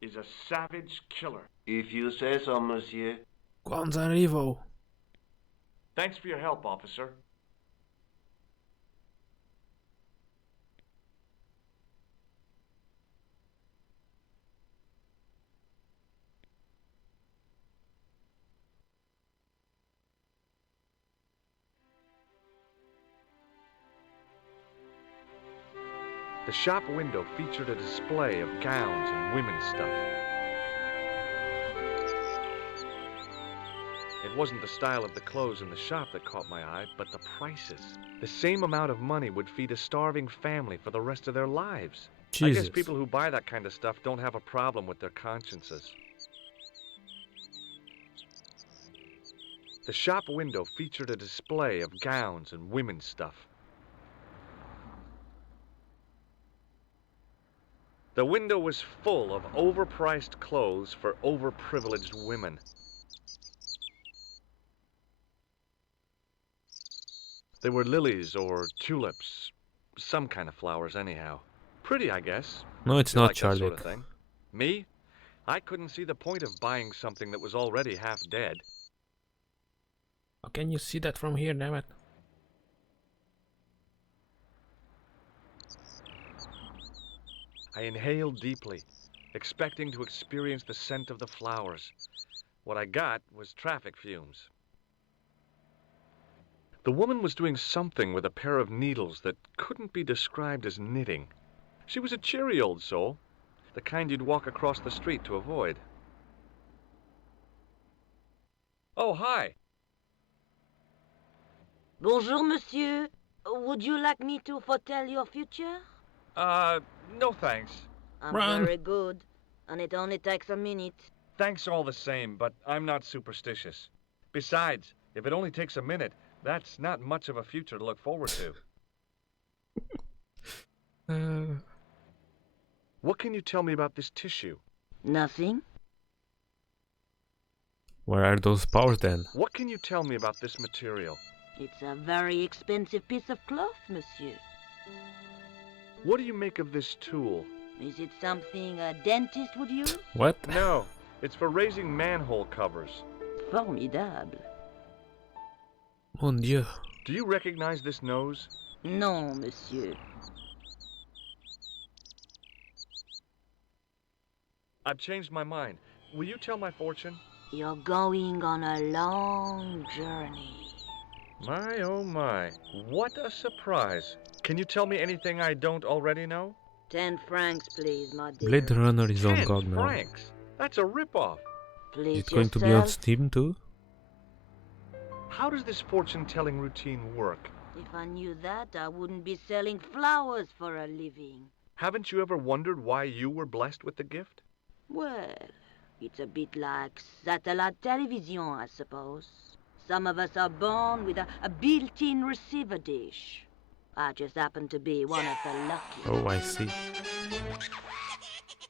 is a savage killer. If you say so, monsieur. Gonzarivo. Thanks for your help, officer. The shop window featured a display of gowns and women's stuff. It wasn't the style of the clothes in the shop that caught my eye, but the prices. The same amount of money would feed a starving family for the rest of their lives. I Jesus. guess people who buy that kind of stuff don't have a problem with their consciences. The shop window featured a display of gowns and women's stuff. The window was full of overpriced clothes for overprivileged women. They were lilies or tulips, some kind of flowers anyhow. Pretty, I guess. No, it's You not, like that Charlie. sort of thing. Me? I couldn't see the point of buying something that was already half dead. How can you see that from here, damn it? I inhaled deeply, expecting to experience the scent of the flowers. What I got was traffic fumes. The woman was doing something with a pair of needles that couldn't be described as knitting. She was a cheery old soul, the kind you'd walk across the street to avoid. Oh, hi. Bonjour, monsieur. Would you like me to foretell your future? No thanks. I'm Run. very good, and it only takes a minute. Thanks all the same, but I'm not superstitious. Besides, if it only takes a minute, that's not much of a future to look forward to. What can you tell me about this tissue? Nothing? Where are those powers then? What can you tell me about this material? It's a very expensive piece of cloth, monsieur. What do you make of this tool? Is it something a dentist would use? What? No, it's for raising manhole covers. Formidable. Mon Dieu. Do you recognize this nose? Non, monsieur. I've changed my mind. Will you tell my fortune? You're going on a long journey. My, oh my. What a surprise. Can you tell me anything I don't already know? 10 francs, please, my dear. Blade Runner is on 10 GOG now. francs. That's a ripoff. Is Please it going to be on yourself. Steam too? How does this fortune-telling routine work? If I knew that, I wouldn't be selling flowers for a living. Haven't you ever wondered why you were blessed with the gift? Well, it's a bit like satellite television, I suppose. Some of us are born with a built-in receiver dish. I just happen to be one of the lucky. Oh, I see.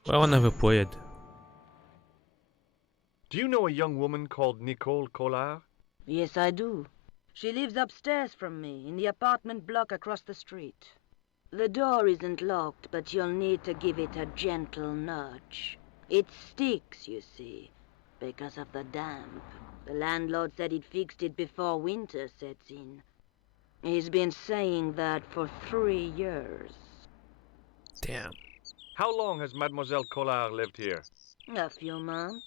Well, I never played. Do you know a young woman called Nicole Collard? Yes, I do. She lives upstairs from me, in the apartment block across the street. The door isn't locked, but you'll need to give it a gentle nudge. It sticks, you see, because of the damp. The landlord said he'd fixed it before winter sets in. He's been saying that for 3 years. Damn. How long has Mademoiselle Collard lived here? A few months.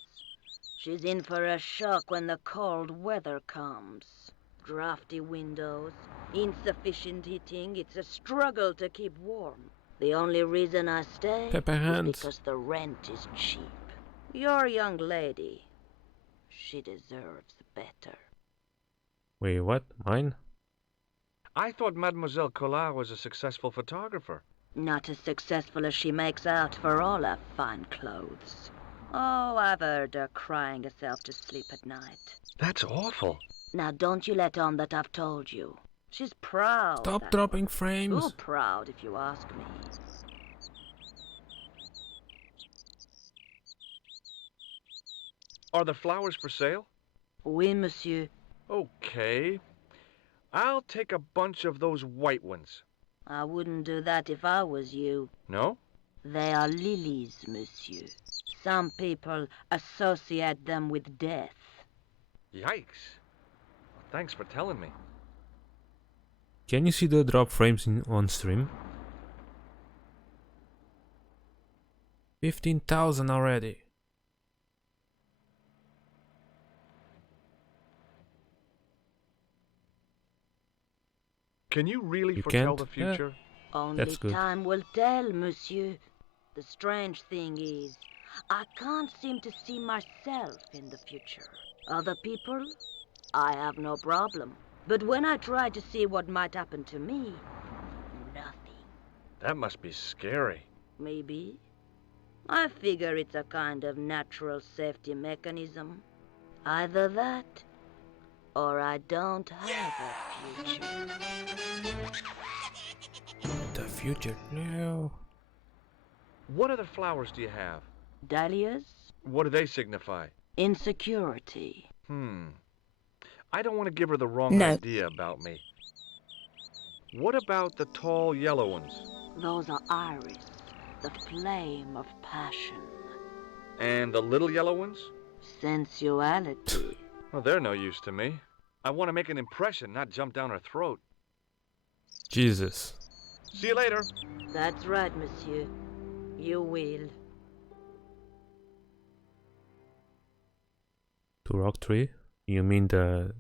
She's in for a shock when the cold weather comes. Drafty windows, insufficient heating. It's a struggle to keep warm. The only reason I stay Pepper is hands. because the rent is cheap. Your young lady, she deserves better. Wait, what? Mine? I thought Mademoiselle Collard was a successful photographer. Not as successful as she makes out for all her fine clothes. Oh, I've heard her crying herself to sleep at night. That's awful. Now don't you let on that I've told you. She's proud. Stop that dropping Too frames. proud, if you ask me. Are the flowers for sale? Oui, monsieur. Okay. I'll take a bunch of those white ones. I wouldn't do that if I was you. No? They are lilies, monsieur. Some people associate them with death. Yikes. Thanks for telling me. Can you see the drop frames on stream? 15,000 already. Can you really You foretell can't? the future? Only That's good. time will tell, monsieur. The strange thing is, I can't seem to see myself in the future. Other people, I have no problem. But when I try to see what might happen to me, nothing. That must be scary. Maybe. I figure it's a kind of natural safety mechanism. Either that, or I don't have a future. The future. No. What other flowers do you have? Dahlias? What do they signify? Insecurity. I don't want to give her the wrong idea about me. What about the tall yellow ones? Those are iris, the flame of passion. And the little yellow ones? Sensuality. Well, they're no use to me. I want to make an impression, not jump down her throat. Jesus. See you later. That's right, monsieur. You will. Turok 3? You mean the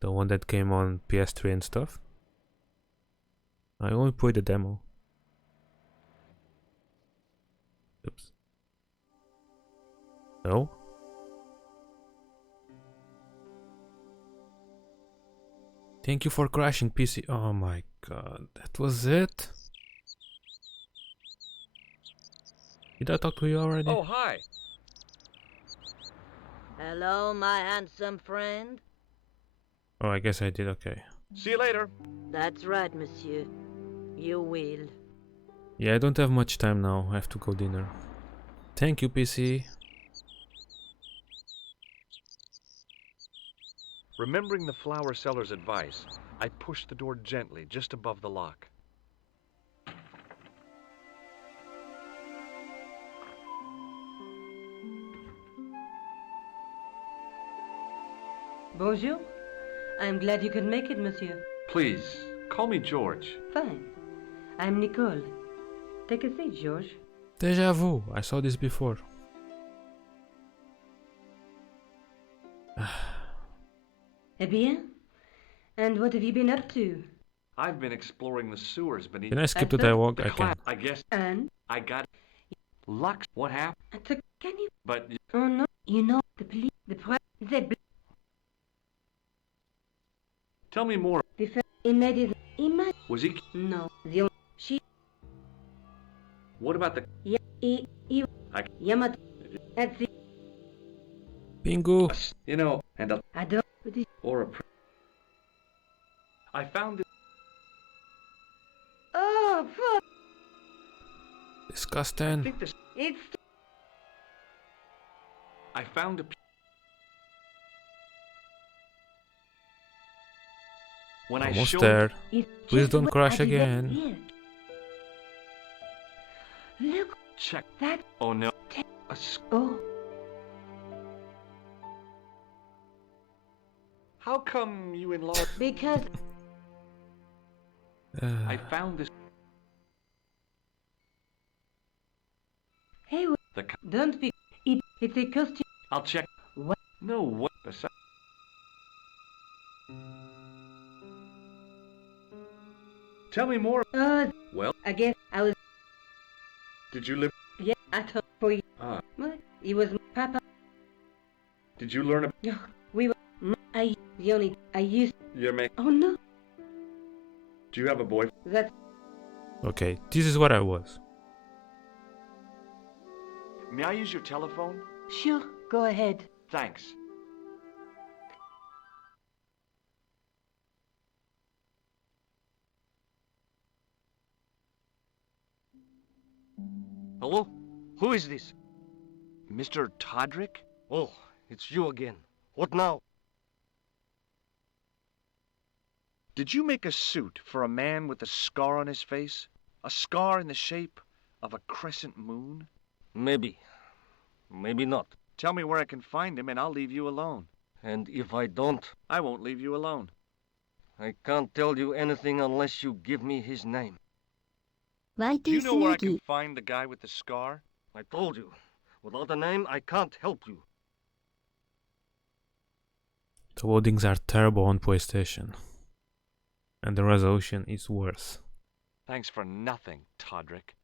one that came on PS3 and stuff? I only played the demo. Oops. No? Thank you for crashing PC. Oh my god, that was it? Did I talk to you already? Oh, hi. Hello, my handsome friend. Oh, I guess I did, okay. See you later. That's right, monsieur. You will. Yeah, I don't have much time now. I have to go dinner. Thank you, PC. Remembering the flower seller's advice, I pushed the door gently just above the lock. Bonjour. I'm glad you could make it, monsieur. Please, call me George. Fine. I'm Nicole. Take a seat, George. Deja vu. I saw this before. Eh bien? And what have you been up to? I've been exploring the sewers beneath Can I skip to I thought dialogue? the I class. can. I guess And? I got Lux. What happened? I took... Can you... But Oh no, you know, the police, the press, tell me more. he made it... He made... Was he? No, the only... She... What about the? Yeah, he... I- Yamato... That's the... Bingo! You know, and a I don't... But it... or a. I found it. Oh, fuck! I Disgusting. think this. It's... I found a. When I Almost showed. there. It's Please just don't what crash I did again. here. Look, Check. that... Oh no. A s- Oh, How come you enlarged? because... I found this. Hey, The. Co- don't be... It's a costume... I'll check. What? No. What? Besides. Tell me more. Well, I guess I was... did you live? Yeah, I thought for you. Ah. What? It was Papa. Did you learn? We were... The only... I used... Your make. Oh no, Do you have a boy? that's... Okay, this is what I was. May I use your telephone? Sure, go ahead. Thanks. Hello? Who is this? Mr. Todrick? Oh, it's you again. What now? Did you make a suit for a man with a scar on his face? A scar in the shape of a crescent moon? Maybe. Maybe not. Tell me where I can find him and I'll leave you alone. And if I don't, I won't leave you alone. I can't tell you anything unless you give me his name. Do you know where I can find the guy with the scar? I told you. Without a name, I can't help you. The loadings are terrible on PlayStation. And the resolution is worse. Thanks for nothing, Todrick.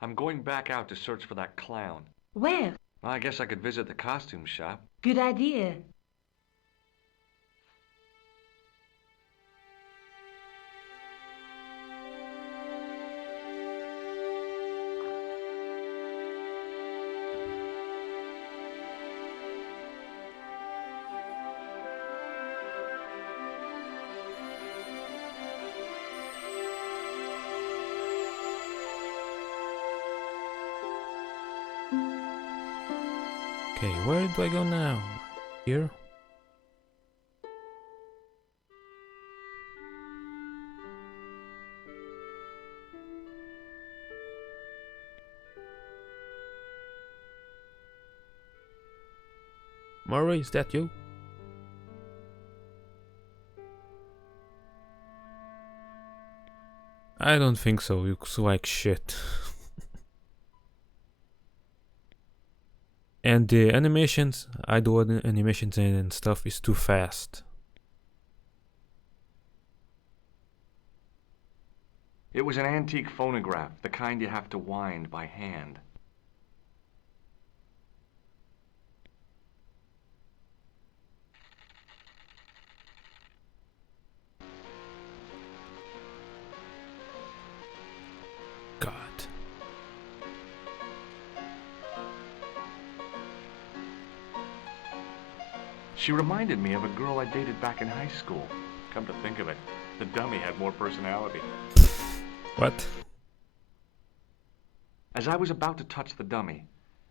I'm going back out to search for that clown. Where? Well, I guess I could visit the costume shop. Good idea. Okay, where do I go now? Here? Murray, is that you? I don't think so, it looks like shit. And the animations, I do animations and stuff is too fast. It was an antique phonograph, the kind you have to wind by hand. God. She reminded me of a girl I dated back in high school. Come to think of it, the dummy had more personality. What? As I was about to touch the dummy,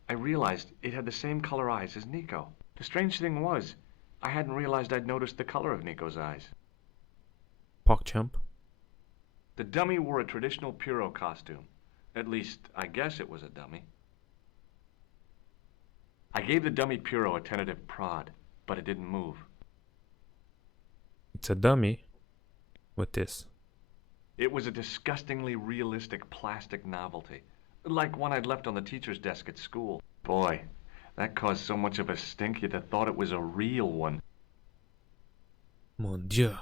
I realized it had the same color eyes as Nico. The strange thing was, I hadn't realized I'd noticed the color of Nico's eyes. PogChamp. The dummy wore a traditional Puro costume. At least, I guess it was a dummy. I gave the dummy Puro a tentative prod, but it didn't move. It's a dummy. With this. It was a disgustingly realistic plastic novelty. Like one I'd left on the teacher's desk at school. Boy, that caused so much of a stink you'd have thought it was a real one. Mon Dieu.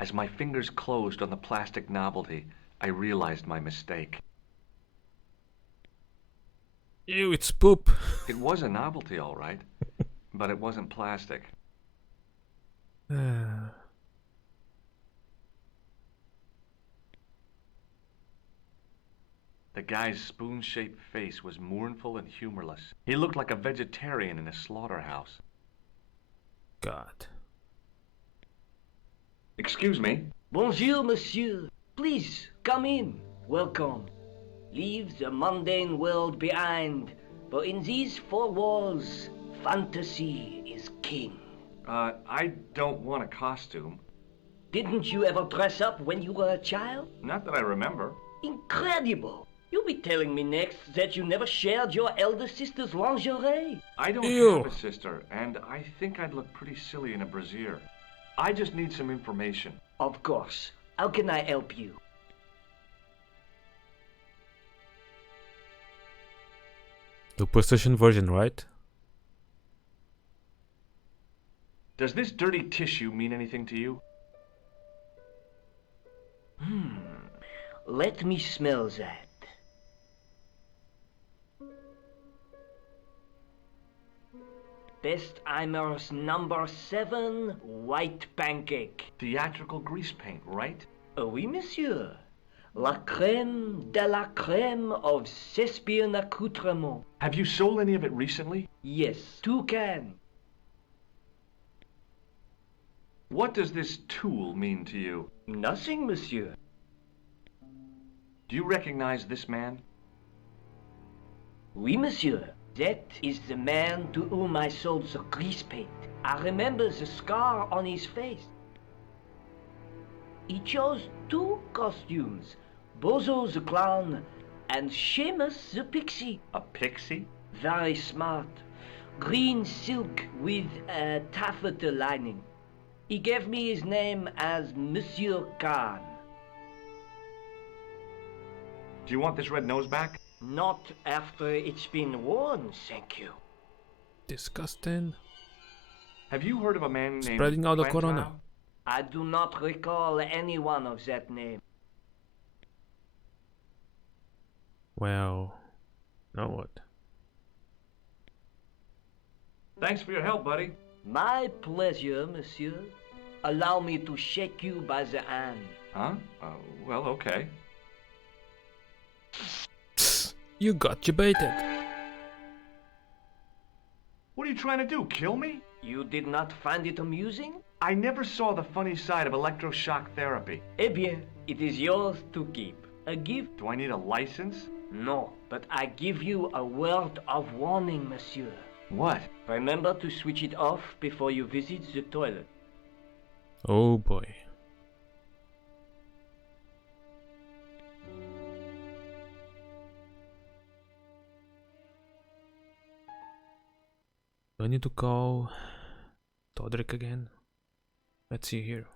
As my fingers closed on the plastic novelty, I realized my mistake. Ew, it's poop. It was a novelty, all right, but it wasn't plastic. The guy's spoon-shaped face was mournful and humorless. He looked like a vegetarian in a slaughterhouse. God. Excuse me? Bonjour, monsieur. Please, come in. Welcome. Leave the mundane world behind, but in these four walls, fantasy is king. I don't want a costume. Didn't you ever dress up when you were a child? Not that I remember. Incredible! You'll be telling me next that you never shared your elder sister's lingerie. I don't Ew. have a sister, and I think I'd look pretty silly in a brassiere. I just need some information. Of course. How can I help you? The PlayStation version, right? Does this dirty tissue mean anything to you? Let me smell that. Bestheimer's number 7 white pancake. Theatrical grease paint, right? Oui, monsieur. La crème de la crème of Thespian accoutrement. Have you sold any of it recently? Yes, 2 cans. What does this tool mean to you? Nothing, monsieur. Do you recognize this man? Oui, monsieur. That is the man to whom I sold the grease paint. I remember the scar on his face. He chose 2 costumes, Bozo the clown and Seamus the pixie. A pixie? Very smart. Green silk with a taffeta lining. He gave me his name as Monsieur Khan. Do you want this red nose back? Not after it's been worn, thank you. Disgusting. Have you heard of a man named Spreading out the Plantar? corona. I do not recall anyone of that name. Well, now what? Thanks for your help, buddy. My pleasure, monsieur. Allow me to shake you by the hand. Huh? Well, okay. You got baited. What are you trying to do, kill me? You did not find it amusing? I never saw the funny side of electroshock therapy. Eh bien, it is yours to keep. A gift? Do I need a license? No, but I give you a word of warning, monsieur. What? Remember to switch it off before you visit the toilet. Oh boy. Do I need to call Todrick again? Let's see here.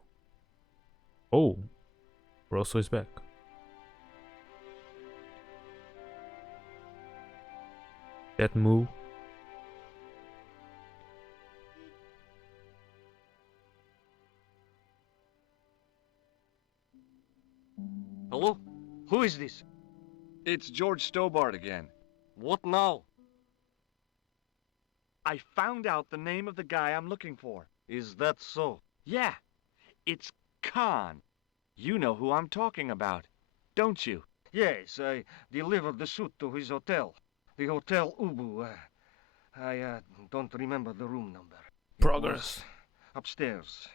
Oh, Rosso is back. That move. Hello? Who is this? It's George Stobart again. What now? I found out the name of the guy I'm looking for. Is that so? Yeah, it's Khan. You know who I'm talking about, don't you? Yes, I delivered the suit to his hotel. The Hotel Ubu. I don't remember the room number. It Progress. was upstairs.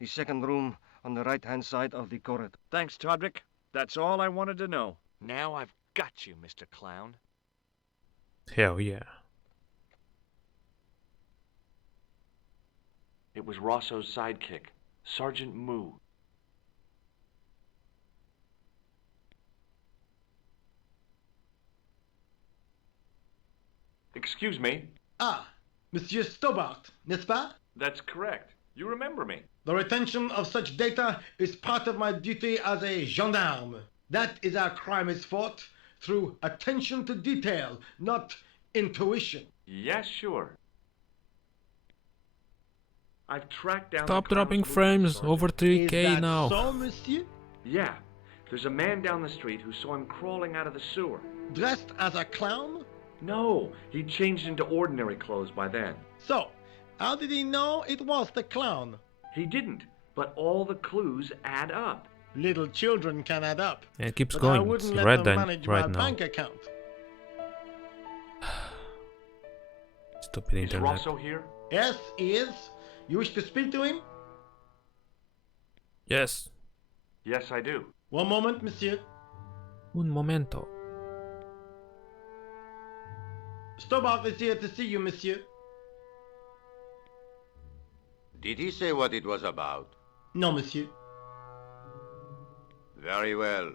The second room on the right-hand side of the corridor. Thanks, Todrick. That's all I wanted to know. Now I've got you, Mr. Clown. Hell yeah. It was Rosso's sidekick, Sergeant Moo. Excuse me? Ah, Monsieur Stobart, n'est-ce pas? That's correct. You remember me. The retention of such data is part of my duty as a gendarme. That is how crime is fought, through attention to detail, not intuition. Yes, sure. I've tracked down Stop the clown's dropping movements, frames. Sergeant. Over 3K Is that now. so, monsieur? Yeah. There's a man down the street who saw him crawling out of the sewer. Dressed as a clown? No, he changed into ordinary clothes by then. So, how did he know it was the clown? He didn't, but all the clues add up. Little children can add up. And it keeps But I going. wouldn't It's let red them then manage right my now. bank account. Stupid Is internet. Rosso here? Yes, he is. You wish to speak to him? Yes. Yes, I do. One moment, monsieur. Un momento. Stobart is here to see you, monsieur. Did he say what it was about? No, monsieur. Very well.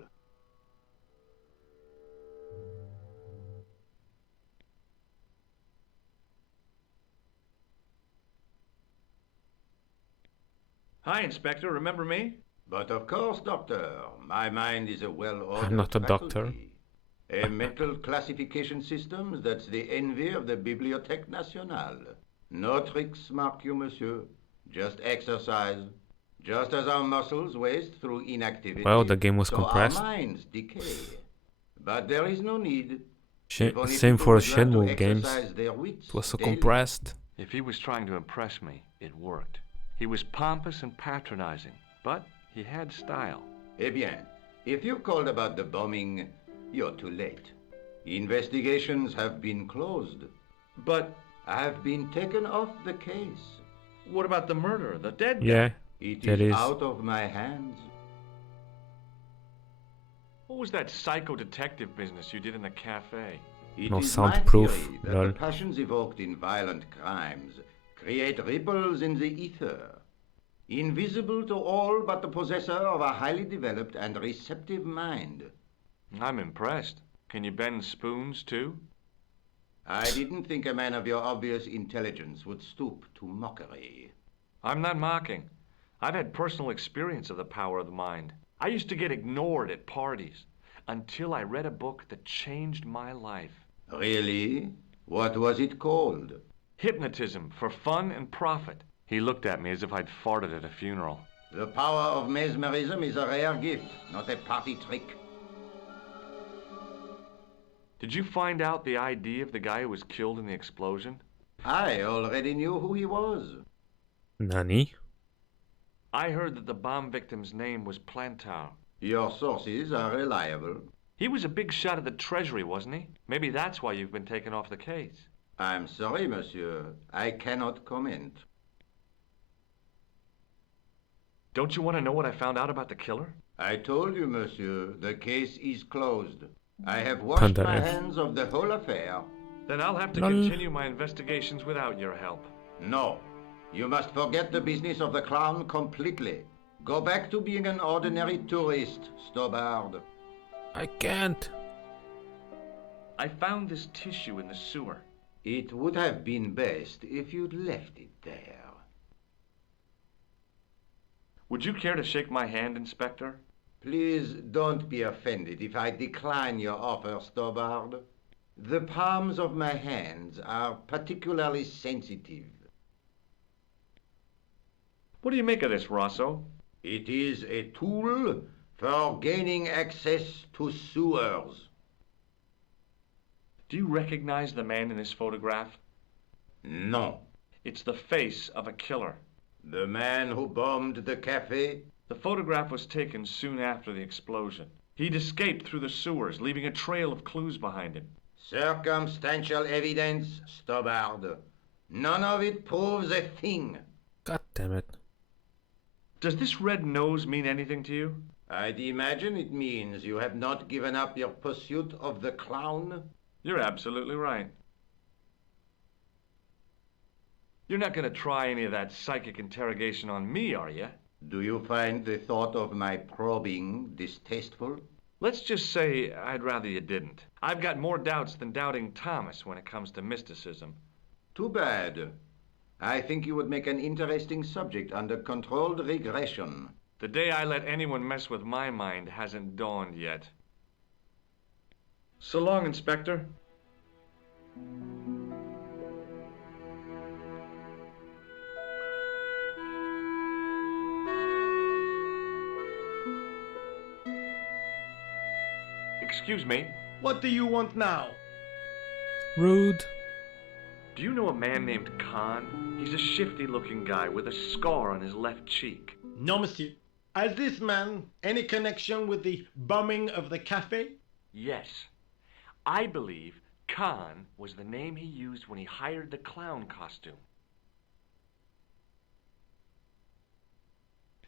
Hi, Inspector. Remember me? But of course, Doctor, my mind is a well-ordered I'm not a doctor. faculty. A mental classification system that's the envy of the Bibliothèque Nationale. No tricks, mark you, monsieur. Just exercise. Just as our muscles waste through inactivity, Well, the game was so compressed. our minds decay. But there is no need. Same If only for people would learn to Shenmue games. exercise their wits It was so daily. compressed. If he was trying to impress me, it worked. He was pompous and patronizing, but he had style. Eh bien, if you called about the bombing, you're too late. Investigations have been closed. But I've been taken off the case. what about the murder, the dead guy? Yeah. It That is is- out of my hands. What was that psycho detective business you did in the cafe? It No is my soundproof, theory that lol. the passions evoked in violent crimes create ripples in the ether, invisible to all but the possessor of a highly developed and receptive mind. I'm impressed. Can you bend spoons, too? I didn't think a man of your obvious intelligence would stoop to mockery. I'm not mocking. I've had personal experience of the power of the mind. I used to get ignored at parties until I read a book that changed my life. Really? What was it called? Hypnotism for Fun and Profit. He looked at me as if I'd farted at a funeral. The power of mesmerism is a rare gift, not a party trick. Did you find out the ID of the guy who was killed in the explosion? I already knew who he was. Nani? I heard that the bomb victim's name was Plantar. Your sources are reliable. He was a big shot at the Treasury, wasn't he? Maybe that's why you've been taken off the case. I'm sorry, monsieur. I cannot comment. Don't you want to know what I found out about the killer? I told you, monsieur, the case is closed. I have washed Panda, my yeah. hands of the whole affair. Then I'll have to Lol. continue my investigations without your help. No, you must forget the business of the clown completely. Go back to being an ordinary tourist, Stobart. I can't. I found this tissue in the sewer. It would have been best if you'd left it there. Would you care to shake my hand, Inspector? Please don't be offended if I decline your offer, Stobart. The palms of my hands are particularly sensitive. What do you make of this, Rosso? It is a tool for gaining access to sewers. Do you recognize the man in this photograph? No. It's the face of a killer. The man who bombed the cafe? The photograph was taken soon after the explosion. He'd escaped through the sewers, leaving a trail of clues behind him. Circumstantial evidence, Stobart. None of it proves a thing. God damn it. Does this red nose mean anything to you? I'd imagine it means you have not given up your pursuit of the clown. You're absolutely right. You're not going to try any of that psychic interrogation on me, are you? Do you find the thought of my probing distasteful? Let's just say I'd rather you didn't. I've got more doubts than Doubting Thomas when it comes to mysticism. Too bad. I think you would make an interesting subject under controlled regression. The day I let anyone mess with my mind hasn't dawned yet. So long, Inspector. Excuse me. What do you want now? Rude. Do you know a man named Khan? He's a shifty-looking guy with a scar on his left cheek. No, monsieur. Has this man any connection with the bombing of the cafe? Yes. I believe Khan was the name he used when he hired the clown costume.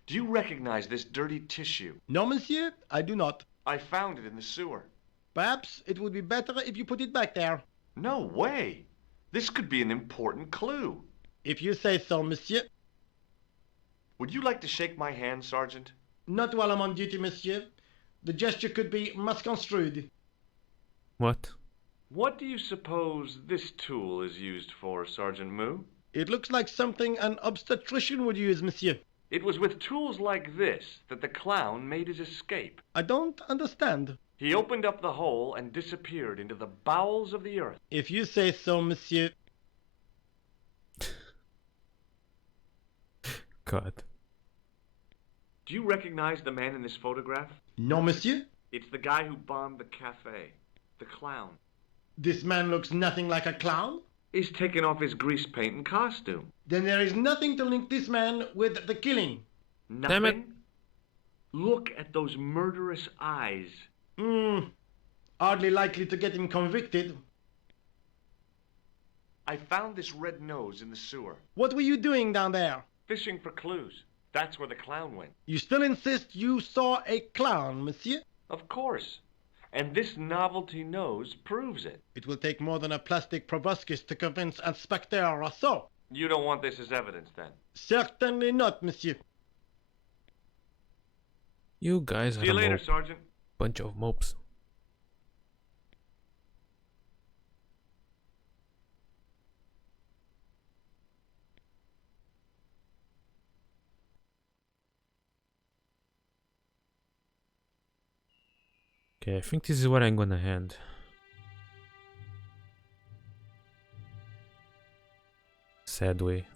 Do you recognize this dirty tissue? No, monsieur, I do not. I found it in the sewer. Perhaps it would be better if you put it back there. No way. This could be an important clue. If you say so, monsieur. Would you like to shake my hand, Sergeant? Not while I'm on duty, monsieur. The gesture could be misconstrued. What? What do you suppose this tool is used for, Sergeant Moo? It looks like something an obstetrician would use, monsieur. It was with tools like this that the clown made his escape. I don't understand. He opened up the hole and disappeared into the bowels of the earth. If you say so, monsieur. God. Do you recognize the man in this photograph? No, monsieur. It's the guy who bombed the cafe. The clown. This man looks nothing like a clown. He's taken off his grease paint and costume. Then there is nothing to link this man with the killing. Nothing? Damn it. Look at those murderous eyes. Hardly likely to get him convicted. I found this red nose in the sewer. What were you doing down there? Fishing for clues. That's where the clown went. You still insist you saw a clown, monsieur? Of course. And this novelty nose proves it. It will take more than a plastic proboscis to convince Inspector Rousseau. You don't want this as evidence, then? Certainly not, monsieur. You guys See are you a later, mope. Sergeant. Bunch of mopes. Okay, I think this is what I'm gonna end. Sad way.